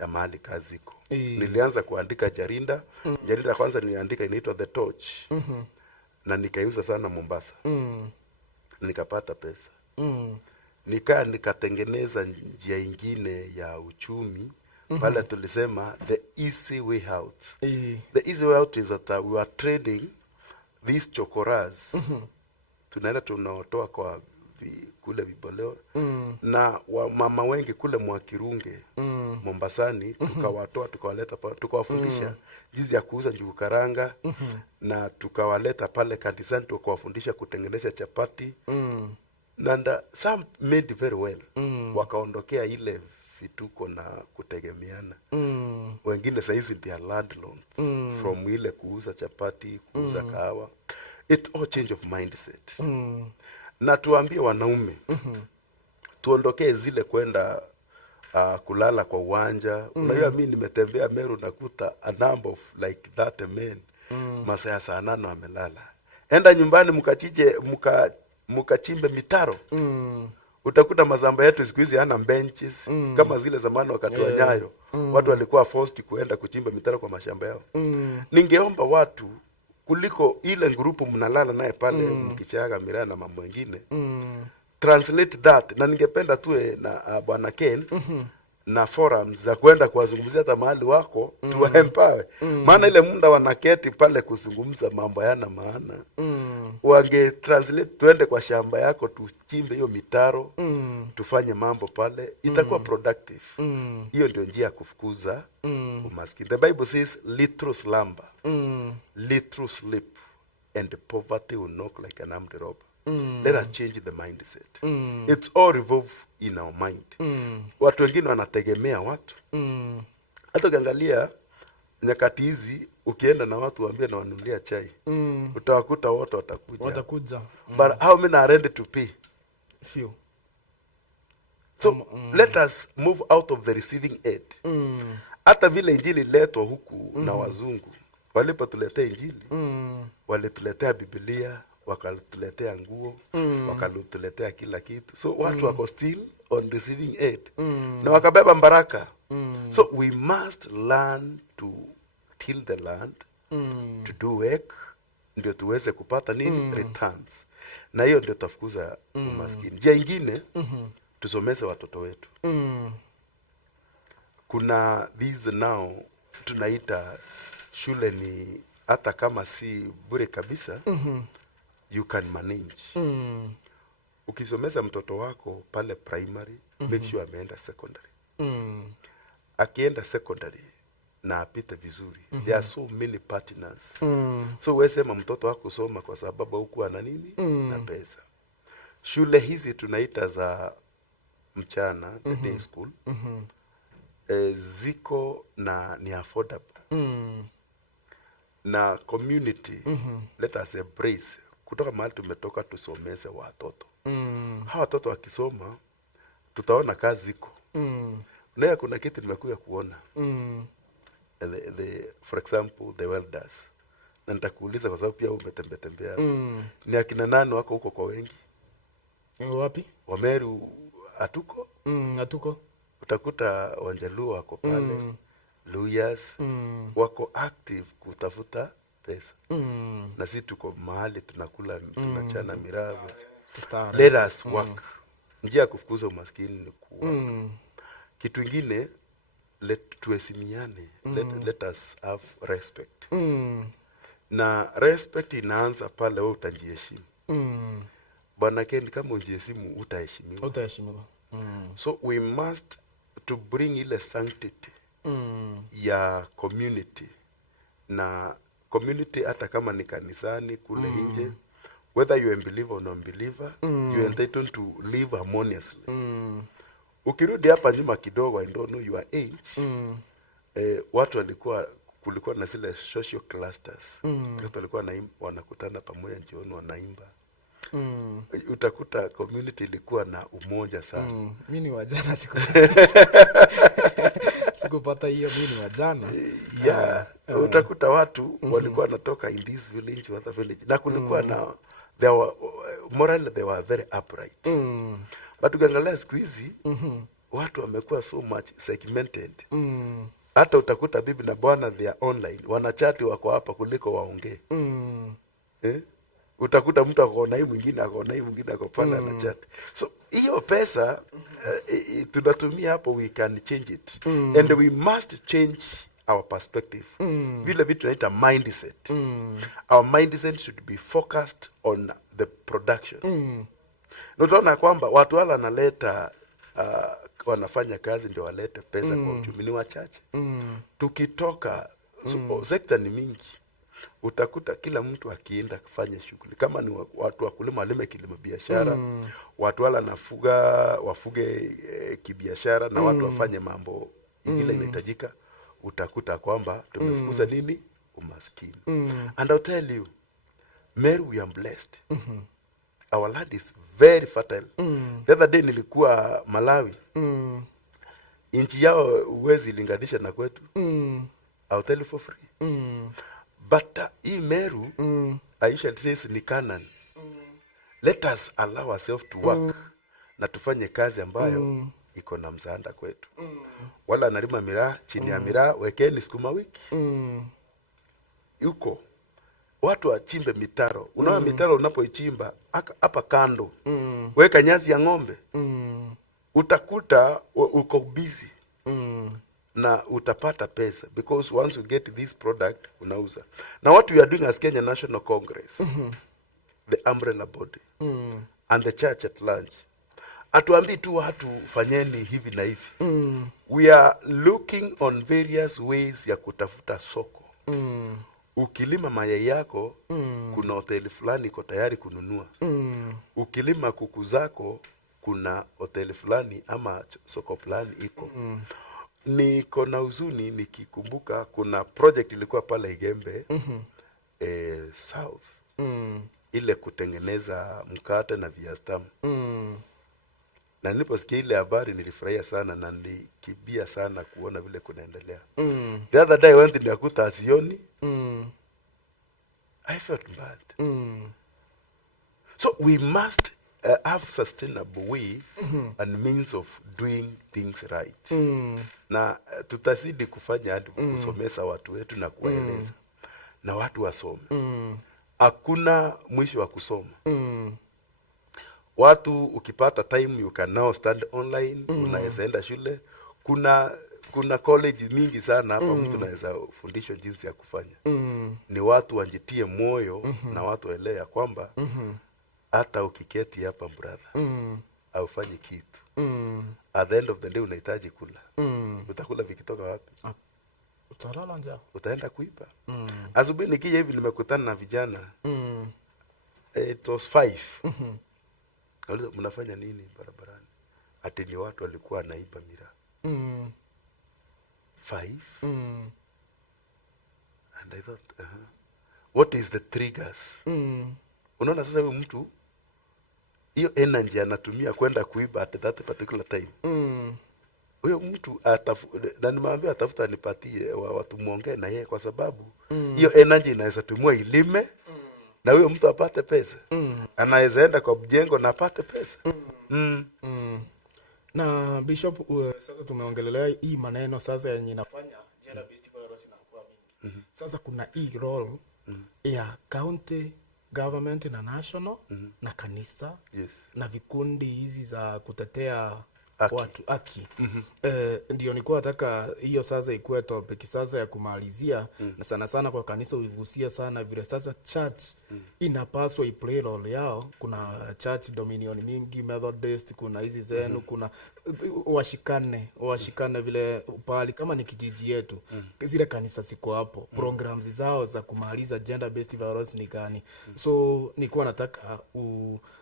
ya mahali kazi iko. Nilianza kuandika jarida kwanza niliandika inaitwa The Torch na nikaiuza sana Mombasa nikapata pesa nikatengeneza njia ingine ya uchumi pale tulisema the easy way out. The easy way out is that we were trading these chokoras tunaenda tunaotoa kwa kule viboleo na mama wengi kule Mwakirunge Mombasani tukawatoa tukawaleta tukawafundisha jinsi ya kuuza njugu karanga na tukawaleta pale kanisani tukawafundisha kutengeneza chapati na some made very well wakaondokea ile vituko na kutegemeana wengine saizi ndio landlord from ile kuuza chapati kuuza kahawa. It all change of mindset na tuambie wanaume tuondokee zile kwenda kulala kwa uwanja. Unajua mimi nimetembea Meru nakuta a number of like that men masaa saa 8 wamelala. Enda nyumbani mukachimbe mitaro utakuta mazamba yetu siku hizi hana benches kama zile zamani wakati wa Nyayo watu walikuwa forced kuenda kuchimba mitaro kwa mashamba yao. Ningeomba watu kuliko ile grupu mnalala naye pale mkichaga miraa na mambo mengine translate that, na ningependa tuwe na bwana Ken na forums za kwenda kuwazungumzia hata mahali wako tuwa empower maana ile muda wanaketi pale kuzungumza mambo yana maana wange translate tuende kwa shamba yako tuchimbe hiyo mitaro tufanye mambo pale itakuwa productive. Hiyo ndio njia ya kufukuza umaskini. The Bible says little slumber little sleep and poverty will knock like an armed robber. Let us change the mindset. It's all revolve in our mind. Watu wengine wanategemea watu. Hata ukiangalia nyakati hizi ukienda na watu waambie na wanunulia chai utawakuta wote watakuja. But how many are ready to pay? Few. So let us move out of the receiving aid. Hata vile injili letwa huku na wazungu walipotuletea injili walituletea Biblia wakatuletea nguo wakatuletea kila kitu. So watu wako still on receiving aid na wakabeba baraka. So we must learn to till the land to do work ndio tuweze kupata nini returns, na hiyo ndio tafukuza umaskini. Njia ingine tusomeze watoto wetu. Kuna these now tunaita shule ni hata kama si bure kabisa you can manage. Ukisomeza mtoto wako pale primary make sure ameenda secondary. Akienda secondary na apite vizuri there are so many partners. So wewe sema mtoto wako soma kwa sababu huku ana nini na pesa. Shule hizi tunaita za mchana the day school ziko na ni affordable. na community let us embrace kutoka mahali tumetoka, tusomeze watoto. Hawa watoto wakisoma tutaona kazi iko. Leo kuna kitu nimekuja kuona. For example the welders. Na nitakuuliza kwa sababu pia umetembea. Ni akina nani wako huko kwa wengi? Wapi? Wameru hatuko? Hatuko. Utakuta Wanjaluo wako pale. Luyas wako active kutafuta pesa. Na sisi tuko mahali tunakula, tunachana miravu. Let us work. Njia ya kufukuza umaskini ni kuwa. Kitu ingine, tuheshimiane. Let us have respect. Na respect inaanza pale wewe utajiheshimu. Bwana Ken, kama unjiheshimu utaheshimiwa. So we must to bring ile sanctity ya community. Na community hata kama ni kanisani kule nje, whether you are a believer or non-believer, you are entitled to live harmoniously. Ukirudi hapa nyuma kidogo, I don't know your age, watu kulikuwa na zile social clusters. Watu walikuwa wanakutana pamoja jioni wanaimba. Utakuta community ilikuwa na umoja sana. Mimi ni wajana sikupata hiyo, mimi ni wajana. Utakuta watu walikuwa wanatoka in this village or other village. Na kulikuwa na morally they were very upright. But ukiangalia siku hizi watu wamekuwa so much segmented. Hata utakuta bibi na bwana they are online, wanachati wako hapa kuliko waongee. Utakuta mtu akaona hii mwingine ako pale anachati. So hiyo pesa tunatumia hapo, we can change it. And we must change our perspective. Vile vitu tunaita mindset. Our mindset should be focused on the production. Na utaona kwamba watu wala wanaleta wanafanya kazi ndio walete pesa kwa uchumi ni wachache. Tukitoka sekta ni mingi. Utakuta kila mtu akienda kufanya shughuli. Kama ni watu wakulima walime kilimo biashara, watu wala wafuge kibiashara, na watu wafanye mambo ingine inahitajika. Utakuta kwamba tumefukuza nini? Umaskini. And I'll tell you, Mary, we are blessed. Our land is very fertile. The other day nilikuwa Malawi. Inchi yao uwezi linganisha na kwetu. I'll tell you for free. But hii Meru, I usually say ni Canaan. Let us allow ourselves to work. Na tufanye kazi ambayo iko na msaada kwetu. Wala analima miraa, chini ya miraa wekeni sukuma wiki. Yuko watu wachimbe mitaro. Unaona mitaro unapoichimba hapa kando. Weka nyasi ya ng'ombe. Utakuta uko busy. Na utapata pesa because once you get this product unauza. Now what we are doing as Kenya National Congress, the umbrella body, and the church at large, atuambi tu watu fanyeni hivi na hivi. We are looking on various ways ya kutafuta soko. Ukilima mayai yako, kuna hoteli fulani iko tayari kununua. Ukilima kuku zako, kuna hoteli fulani ama soko fulani iko. Niko na huzuni nikikumbuka kuna project ilikuwa pale Igembe South. Ile kutengeneza mkate na viazi tamu. Na niliposikia ile habari nilifurahia sana na nilikibia sana kuona vile kunaendelea. The other day went nikakuta asioni. I felt bad. So we must have sustainable way and means of doing things right. Na tutazidi kufanya hadi kusomesa watu wetu na kuwaeleza. Na watu wasome. Hakuna mwisho wa kusoma. Watu ukipata time you can now stand online, unaweza enda shule. Kuna college mingi sana hapa mtu anaweza fundishwa jinsi ya kufanya. Ni watu wanjitie moyo na watu waelewe ya kwamba hata ukiketi hapa brother, haufanyi kitu. At the end of the day unahitaji kula. Utakula vikitoka wapi? Utalala njaa. Utaenda kuiba. Asubuhi nikija hivi nimekutana na vijana. It was 5. Waliza mnafanya nini barabarani? Ati ni watu walikuwa naiba miraa. 5. And I thought, what is the triggers? Unaona sasa huyu mtu hiyo energy anatumia kwenda kuiba at that particular time. Huyo mtu na nimwambia atafuta nipatie watu muongee na yeye, kwa sababu hiyo energy inaweza tumwa ilime na huyo mtu apate pesa. Anaweza enda kwa mjengo na apate pesa. Na Bishop, sasa tumeongelelea hii maneno sasa yenye inafanya gender based violence inakuwa mingi. Sasa kuna hii role ya county government na national na kanisa na vikundi hizi za kutetea watu haki. Ndio nilikuwa nataka hiyo sasa ikuwe topic sasa ya kumalizia, na sana sana kwa kanisa uligusia sana vile sasa church inapaswa iplay role yao. Kuna church dominion mingi, Methodist, kuna hizi zenu, kuna washikane vile pali kama ni kijiji yetu, zile kanisa siko hapo, programs zao za kumaliza gender based violence ni gani? So nilikuwa nataka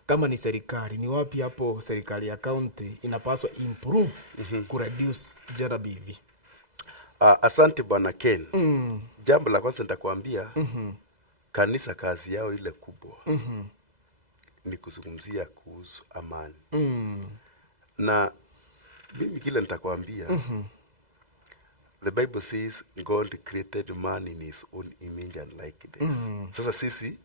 kama ni serikali, ni wapi hapo serikali ya county inapaswa improve ku reduce gender BV? Asante bwana Ken. Jambo la kwanza nitakwambia, kanisa kazi yao ile kubwa ni kuzungumzia kuhusu amani. Na mimi kile nitakwambia, the Bible says God created man in his own image and likeness. Sasa sisi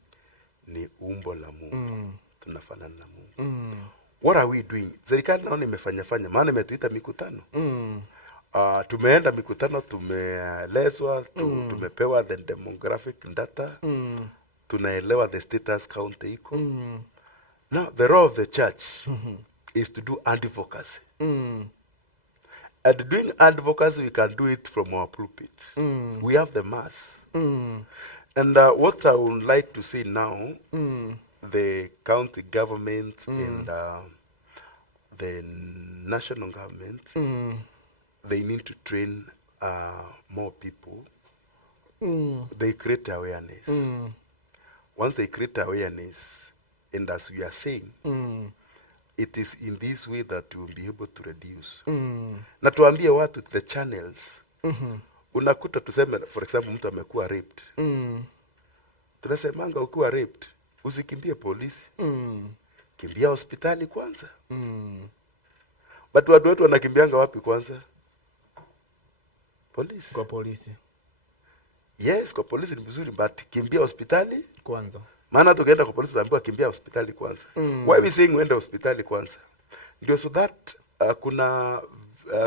ni umbo la Mungu. Tunafanana na Mungu. What are we doing? Serikali naona imefanya, maana imetuita mikutano. Tumeenda mikutano, tumeelezwa, tumepewa the demographic data. Tunaelewa the status count iko. Now the role of the church is to do advocacy. And doing advocacy, we can do it from our pulpit. We have the mass. And what I would like to see now, the county government and the national government, they need to train more people. They create awareness. Once they create awareness, and as we are saying, it is in this way that we will be able to reduce. Na tuambie watu the channels. Unakuta tuseme, for example, mtu amekuwa raped. Tunasemanga ukiwa raped, usikimbie polisi. Kimbia hospitali kwanza. But watu wetu wanakimbianga wapi kwanza? Polisi. Kwa polisi. Yes, kwa polisi ni vizuri, but kimbia hospitali kwanza. Maana tukienda kwa polisi tunaambiwa kimbia hospitali kwanza. Why we saying uende hospitali kwanza? Ndio so that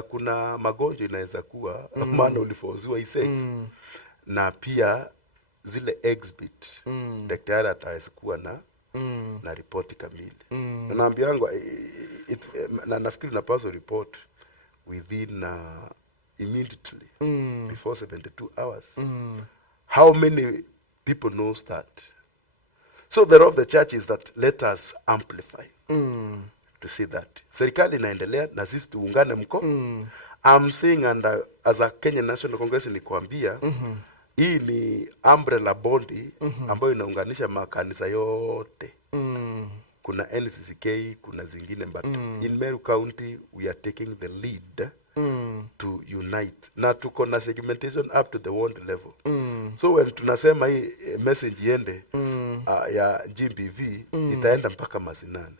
kuna magonjwa inaweza kuwa maana ulifoziwa sex. Na pia zile exhibit daktari ataweza kuwa na ripoti kamili. Na naambiangwa na nafikiri napaswa report within immediately before 72 hours. How many people knows that? So the role of the church is that let us amplify to see that. Serikali inaendelea na sisi tuungane mko. I'm saying, and as a Kenya National Congress nikuambia, hii ni umbrella body ambayo inaunganisha makanisa yote. Kuna NCCK, kuna zingine, but in Meru County we are taking the lead to unite. Na tuko na segmentation up to the ward level. So when tunasema hii message iende ya GBV, itaenda mpaka mazinani.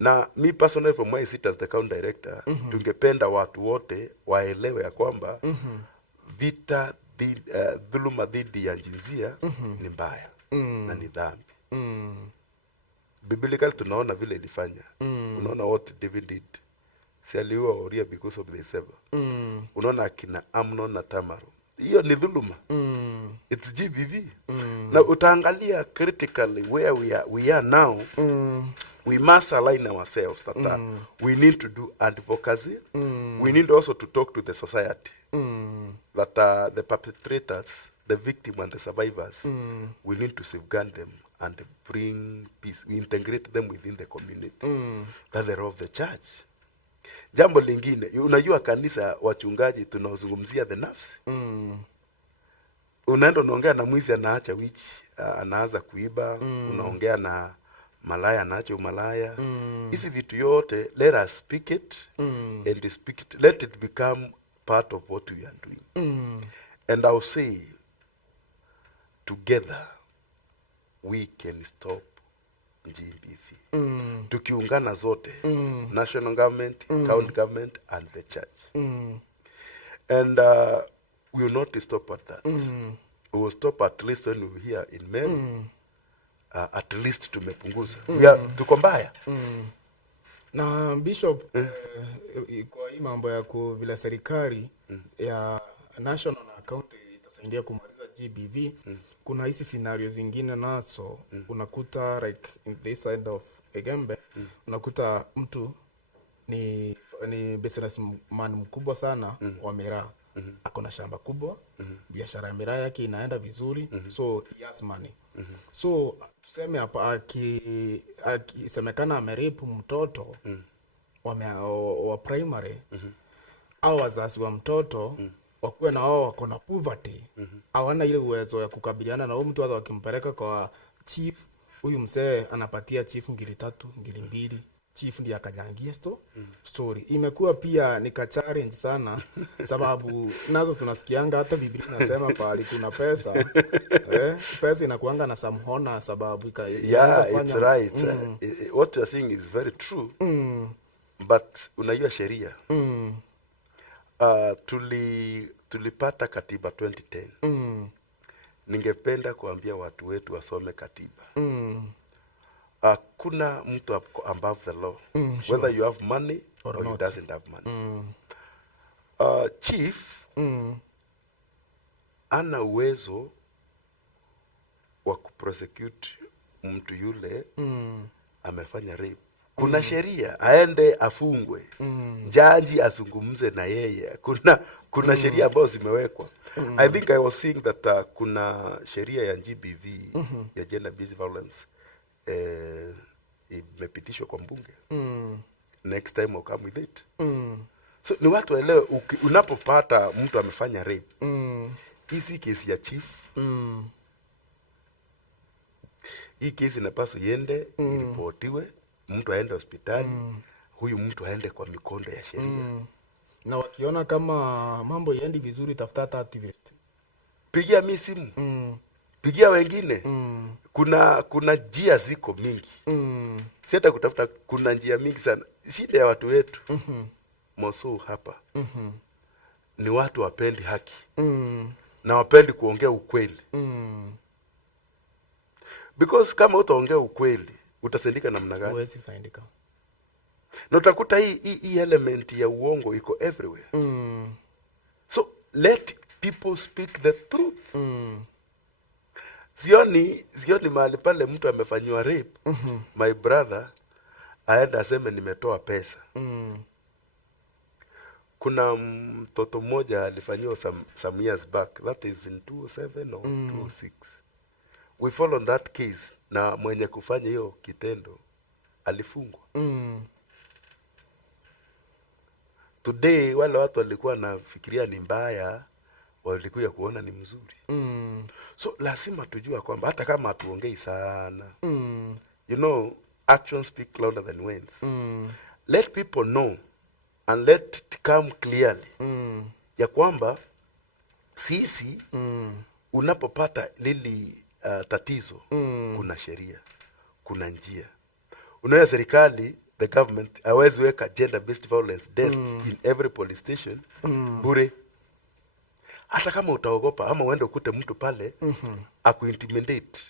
Na me personally from my seat as the county director, tungependa watu wote waelewe ya kwamba vita dhuluma dhidi ya jinsia ni mbaya na ni dhambi. Biblically tunaona vile ilifanya. Unaona what David did. Si aliua Uriah because of the Seba. Unaona akina Amnon na Tamar. Hiyo ni dhuluma. It's GBV. Na utaangalia critically where we are now. We must align ourselves that we need to do advocacy. We need also to talk to the society. That the perpetrators, the victim and the survivors, we need to safeguard them and bring peace. We integrate them within the community. That's the role of the church. Jambo lingine, unajua kanisa wachungaji tunazungumzia the nafsi. Unaenda unaongea na mwizi anaacha wichi, anaanza kuiba, unaongea na malaya anaacha umalaya. Hizi vitu yote, let us speak it and speak it. Let it become part of what we are doing. And I'll say, together we can stop GBV. Tukiungana zote, national government, county government and the church. And we will not stop at that. We will stop at least when we hear in Meru, at least tumepunguza. Tuko mbaya. Na Bishop, kwa hii mambo ya vile serikali ya national na county itasaidia kumaliza GBV, kuna hizi scenario zingine naso, unakuta like in this side of Egembe, unakuta mtu ni businessman mkubwa sana wa miraa. Akona shamba kubwa, biashara ya miraa yake inaenda vizuri, so he has money. So tuseme hapa akisemekana ameripu mtoto wa primary, au wazazi wa mtoto wakuwe na wao wako na poverty, hawana ile uwezo ya kukabiliana na huyo mtu. Hata wakimpeleka kwa chief, huyu mzee anapatia chief 3,000, 2,000, chief ndiye akajangia story. Imekuwa pia ni challenge sana sababu nazo tunasikianga hata Biblia inasema pale kuna pesa pesa inakuanga na some honor sababu it's right. What you are saying is very true. But unajua sheria tulipata katiba 2010. Ningependa kuambia watu wetu wasome katiba. Kuna mtu above the law, whether you have money or you doesn't have money. Chief ana uwezo wa kuprosecute mtu yule amefanya rape. Kuna sheria, aende afungwe. Jaji azungumze na yeye. Kuna sheria ambazo zimewekwa. I think I was saying that kuna sheria ya GBV ya gender based violence imepitishwa kwa mbunge. Next time I'll come with it. So ni watu waelewe, unapopata mtu amefanya rape, hii kesi ya chief, hii kesi inapaswa iende iripotiwe, mtu aende hospitali, huyu mtu aende kwa mikondo ya sheria. Na wakiona kama mambo yaendi vizuri, tafuta activist, pigia mimi simu, pigia wengine. Kuna njia ziko mingi. Si hata kutafuta, kuna njia mingi sana. Shida ya watu wetu Mosu hapa ni watu wapendi haki na wapendi kuongea ukweli. Because kama utaongea ukweli utasindika namna gani? Huwezi saidika. Na utakuta hii element ya uongo iko everywhere. So let people speak the truth. Sioni mahali pale mtu amefanywa rape, my brother aenda aseme nimetoa pesa. Kuna mtoto mmoja alifanywa some years back, that is in 2007 or 2006. We followed that case, na mwenye kufanya hiyo kitendo alifungwa. Today wale watu walikuwa nafikiria ni mbaya, walikuja kuona ni mzuri. So lazima tujua kwamba hata kama hatuongei sana, you know, actions speak louder than words. Let people know and let it come clearly ya kwamba sisi unapopata lili tatizo, kuna sheria, kuna njia. Unaona serikali, the government hawezi weka gender based violence desk in every police station bure. Hata kama utaogopa ama uende ukute mtu pale akuintimidate,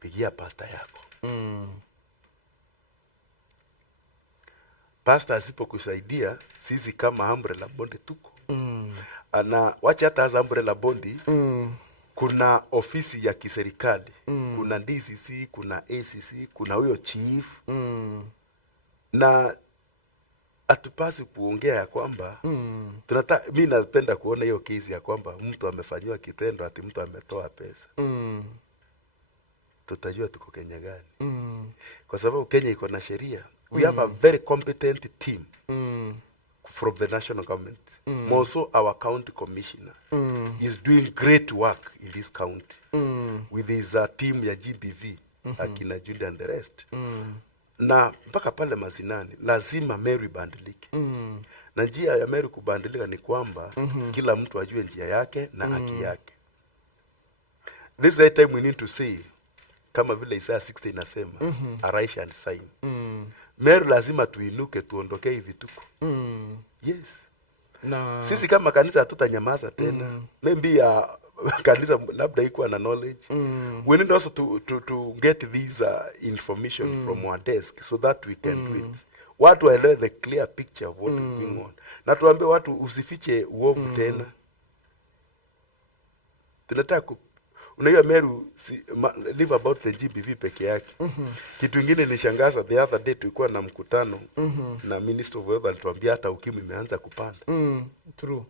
pigia pastor yako. Pastor asipokusaidia, sisi kama umbrella bond tuko. Na wacha hata umbrella bond, kuna ofisi ya kiserikali, kuna DCC, kuna ACC, kuna huyo chief. Na atupasi kuongea ya kwamba mimi napenda kuona hiyo kesi ya kwamba mtu amefanywa kitendo ati mtu ametoa pesa. Tutajua tuko Kenya gani? Kwa sababu Kenya iko na sheria. We have a very competent team from the national government. Also our county commissioner is doing great work in this county with his team ya GBV, akina Julia and the rest. Na mpaka pale mazinani lazima Meru ibadilike. Na njia ya Meru kubadilika ni kwamba kila mtu ajue njia yake na haki yake. This is the time we need to say, kama vile Isaiah 60 inasema, arise and shine. Meru lazima tuinuke tuondoke hivi tuko. Yes. Na sisi kama kanisa hatutanyamaza tena. Maybe kanisa labda ikuwa na knowledge. We need also to get these information from our desk so that we can do it. Watu waelewe the clear picture of what is going on. Na tuambie watu usifiche uovu tena. Tunataka unajua Meru live about the GBV peke yake. Kitu kingine nishangaza, the other day tulikuwa na mkutano na Minister of Health alituambia hata ukimwi imeanza kupanda. True.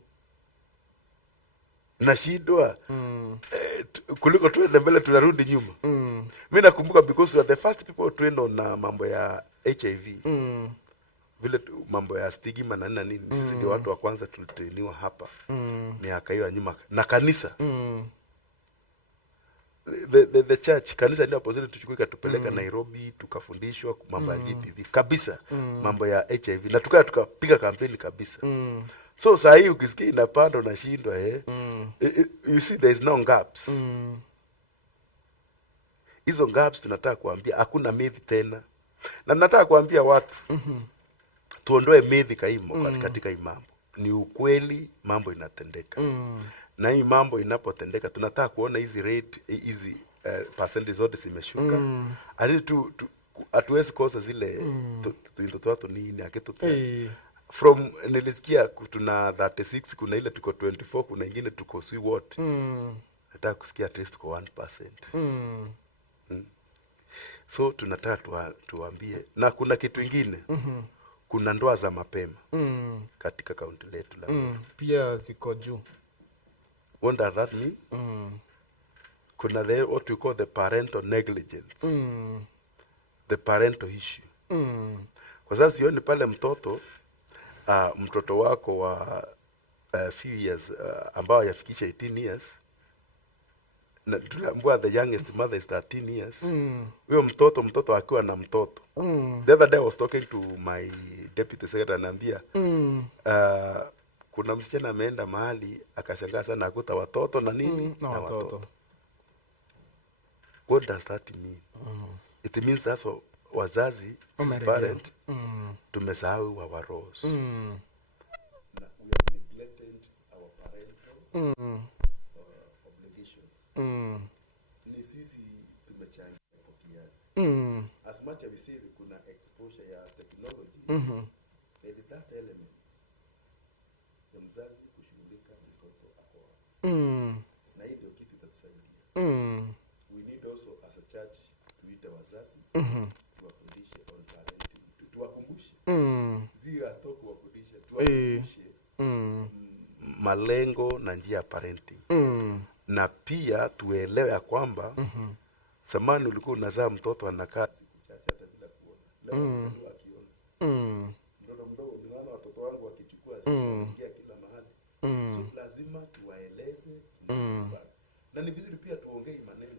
Na shidwa kuliko tuende mbele tunarudi nyuma. Mimi nakumbuka because we are the first people trained on mambo ya HIV. Vile mambo ya stigma na nini. Sisi ndio watu wa kwanza tulitrainiwa hapa. Miaka hiyo ya nyuma na kanisa. The church, kanisa ndio hapo tuchukue katupeleka Nairobi tukafundishwa mambo ya GBV kabisa, mambo ya HIV na tukapiga kampeni kabisa. So saa hii ukisikia inapanda unashindwa you see there is no gaps. Hizo gaps tunataka kuambia hakuna myth tena. Na nataka kuambia watu tuondoe myth katika mambo. Ni ukweli mambo inatendeka. Na hii mambo inapotendeka tunataka kuona hizi rate hizi percentage zote zimeshuka. Ali hatuwezi kosa zile ndoto watu nini akitu from nilisikia tuna 36 kuna ile tuko 24 kuna nyingine tuko sui what. Nataka kusikia at least tuko 1%. So tunataka tuambie na kuna kitu kingine. Kuna ndoa za mapema katika kaunti letu la pia ziko juu. What does that mean? Kuna what we call the parental negligence. The parental issue. Kwa sababu sioni pale mtoto wako wa few years ambao yafikisha 18 years. Na tuliambiwa the youngest mother is 13 years. Huyo mtoto akiwa na mtoto. The other day I was talking to my deputy secretary ananiambia kuna msichana ameenda mahali akashangaa sana akuta watoto na nini na watoto. What does that mean? It means that wazazi parent tumesahau our roles. We have neglected our parental obligations. Ni sisi tumechangia kwa kiasi. As much as we say kuna exposure ya technology, there is that element ya mzazi kushughulika mtoto ako. Na hii ndio kitu itatusaidia. We need also as a church tuite wazazi tuwafundishe on parenting, tuwakumbushe. Zia toku wafundishe, tuwakumbushe malengo na njia ya parenting. Na pia tuelewe ya kwamba zamani ulikuwa unazaa mtoto anakaa siku chache hata bila kuona. Leo akiona. Mdogo ninaona watoto wangu wakichukua kuingia kila mahali. So lazima tuwaeleze na ni vizuri pia tuongee maneno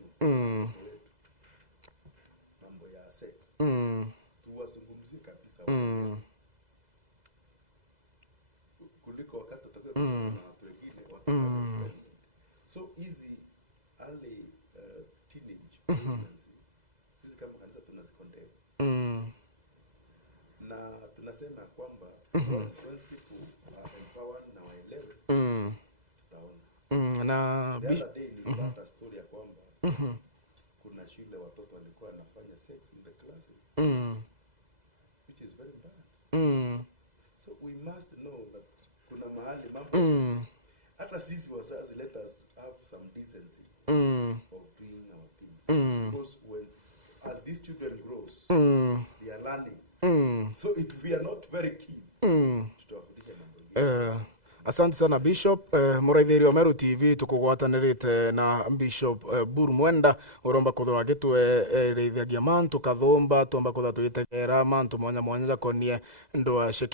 mambo ya sex. Tuwazungumzie kabisa kuliko wakati tutakuwa na watu wengine watu. So easy early teenage pregnancy sisi kama kanisa tunazikondea. Na tunasema kwamba once people are empowered na waelewe tutaona. Na the other day nilipata story ya kwamba kuna shule watoto walikuwa wanafanya sex in the classroom, which is very bad. So we must know that kuna mahali mambo hata sisi wazazi let us have some decency of doing our things. Because when as these children grows they are learning. So if we are not very keen tutawafundisha mambo. Asante sana Bishop. Muraithiri wa Meru TV tukugwatanirite na Bishop Buru Mwenda uromba kuthwa gitwe reithagia mantu kathomba tuomba kutha tuitegera mantu mwanya konie Ndwaa Cia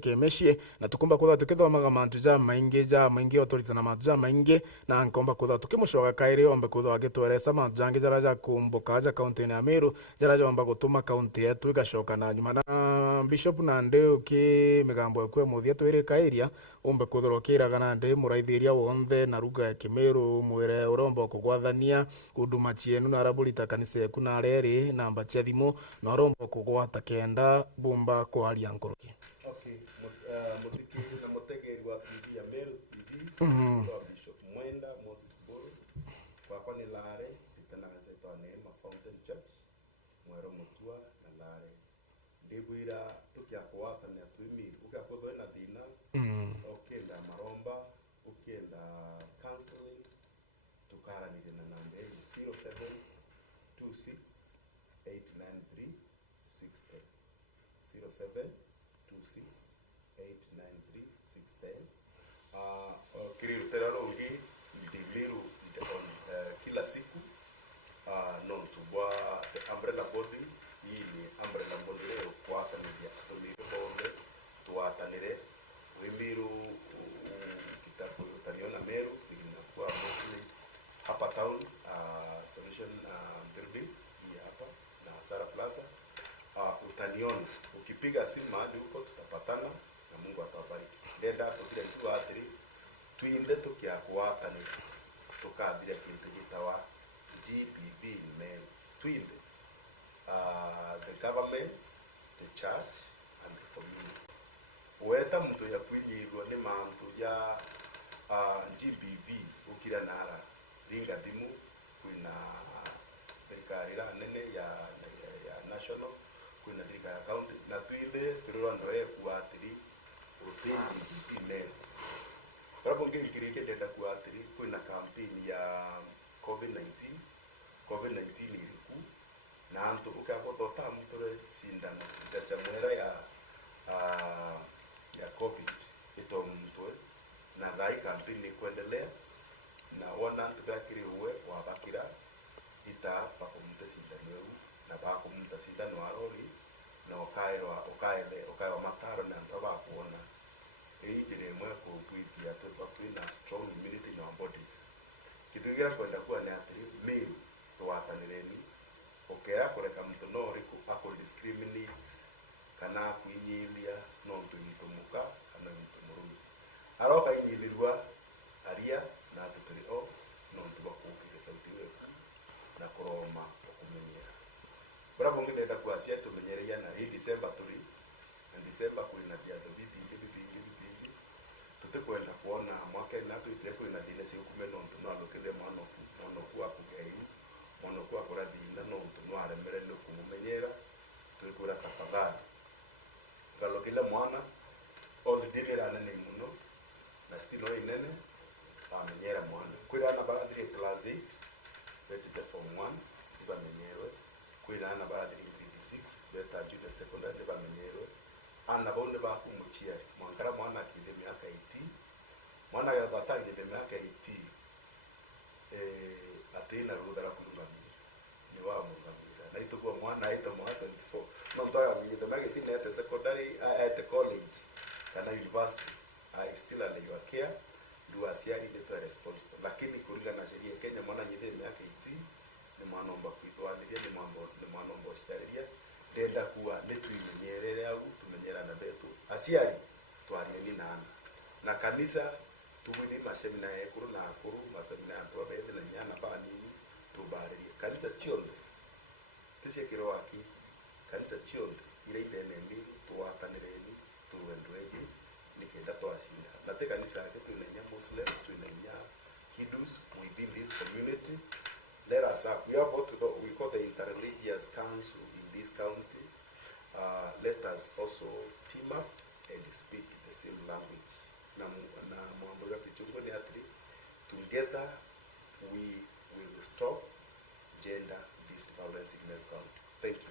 Kimicii na tukumba kutha tukithomaga mantu ja maingi otorita na mantu ja maingi na nkomba kutha tukimushoga kairi ombe kutha gitweresa mantu jangi jaraja kumbuka ja kaunti ya Meru jaraja omba gutuma kaunti yetu igashoka na nyuma na Bishop na ndeu ki migambo kwe muthia twiri kairia umbe kuthorokira gana ndi muraithiria wonde na ruga ya Kimeru mwire uro norombo kugwathania huduma cienu na arabulita kanisa yaku na reri namba cia thimu norombo kugwata kenda bumba kwaria nkuruki. Okay, muthikiri na mutegeri wa TV ya Meru TV kwa Bishop Mwenda Moses Buru wakwa ni lare itanagansetwa Neema Fountain Church mwero mutua na lare ndibwira tukiakwatania twimi ugakothwe na thina ukenda maromba ukenda counseling tukaranire na namba 0726893610 kirutera rongi ndimiru kila siku non tubwa the umbrella body hii ni umbrella body leo kwatanithia tumire bonde tuwatanire wimiru kitabu utaniona Meru inakuwa mostly hapa town solution building hii hapa na Sara Plaza. Utaniona ukipiga simu mahali huko tutapatana na Mungu atawabariki. Ndenda tukile mtu atiri tuinde tukiakwatani tukabira kintu gitawa GBV Meru tuinde the government, the church and the community. Weta mtu ya kwinyirwa ni mantu ya GBV ukira nara ringa dimu kuna serikali nene ya national kuna serikali ya county na tuinde turwa ndoe kuatiri utenji GBV Meru. Rapo ngikirike denda kuatiri kuna campaign ya COVID-19 iliku na antu ukapotota mtore sindano chacha mwera ya COVID ito mtwe na dhai campaign kuendelea na wana tubakiri uwe wabakira ita pakumute sindano na pakumute sindano aroli na okaewa mataro na ntaba kuona dire mwe ko kuithia twina strong immunity in our bodies kitugira kwenda kuwa ni atiri Meru twatanireni okera kureka mtu no riku ako discriminate kana kwinyilia no mtu muka kana mtu murumi aroka inyilirwa aria na tuturi o no mtu bakukire sauti weku na kuroma okumenyera bara bonge ndenda kuasia tumenyereya na hii December turi na December kuna viatu vingi tutekwenda kuona mwaka na tuiteko ina dine si kumeno mtu no alokele mwana kuwa kugei mwana kuwa kuradi na no mtu no aremere no kumumenyera tuikura tafadhali kalokele mwana all dine rana ni muno na stino inene amenyera mwana kwira na baadhi class 8 beta form 1 iba menyerwe kwira na baadhi grade 6 beta junior secondary ba menyerwe ana bonde ba kumuchia mwankara mwana kide miaka 18 mwana ya data kide miaka 18 atena rudara kulungamira ni wa mungamira na ito mwana ito mwana 24 no ndoya kide miaka 18 at secondary at college kana university I still under your care Ndwaa Cia Kimicii responsible lakini kuringa na sheria Kenya mwana nyide miaka 18 ni mwana omba kuitwaniria ni mwana omba shitaria denda kuwa netuimenyerere au tumenyerana betu asiari twarieni na kanisa tuwini masemina ekuru na akuru masemina antwa bethe na nyana bani tubaririe kanisa chionde tisekiro waki kanisa chionde ile nemi tuwatanireni tuwendweje nikenda twasinda na te kanisa yake tunenya Muslim tunenya Hindus within this community. Let us up. We have what we call the interreligious council in this county. Let us also team up and speak the same language. Na mambo ya kichungu ni atri. Together we will stop gender-based violence in our county. Thank you.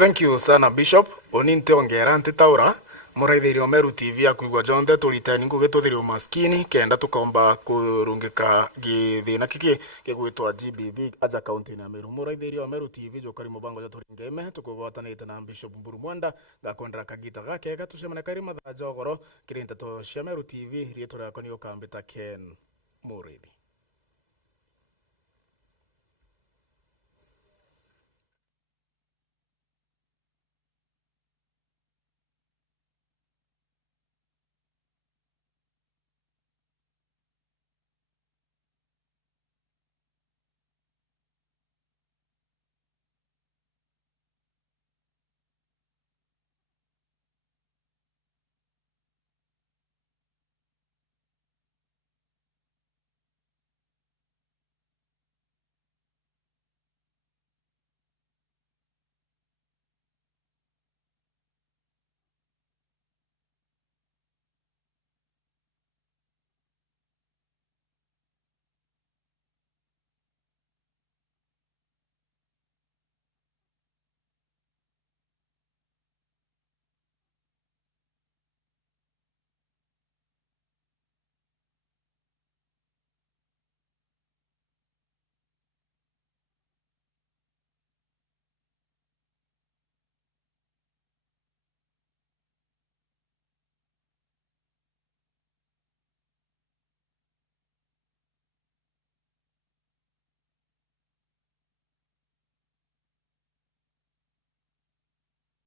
Thank you sana Bishop. Oninte ongera ntitaura muraithirio Meru TV akuigwa jonde turitani ngugituthirio maskini kenda tukomba kurungika githina kiki kigwitwa GBV aja county na Meru. Muraithirio Meru TV jokari mubango ja turingeme tukugwatanite na Bishop Mburu Mwenda gakondera kagita gake gatucemana kari mathaja ogoro kirinta to cia Meru TV rieto riakwa ni ukambita Ken Murithi.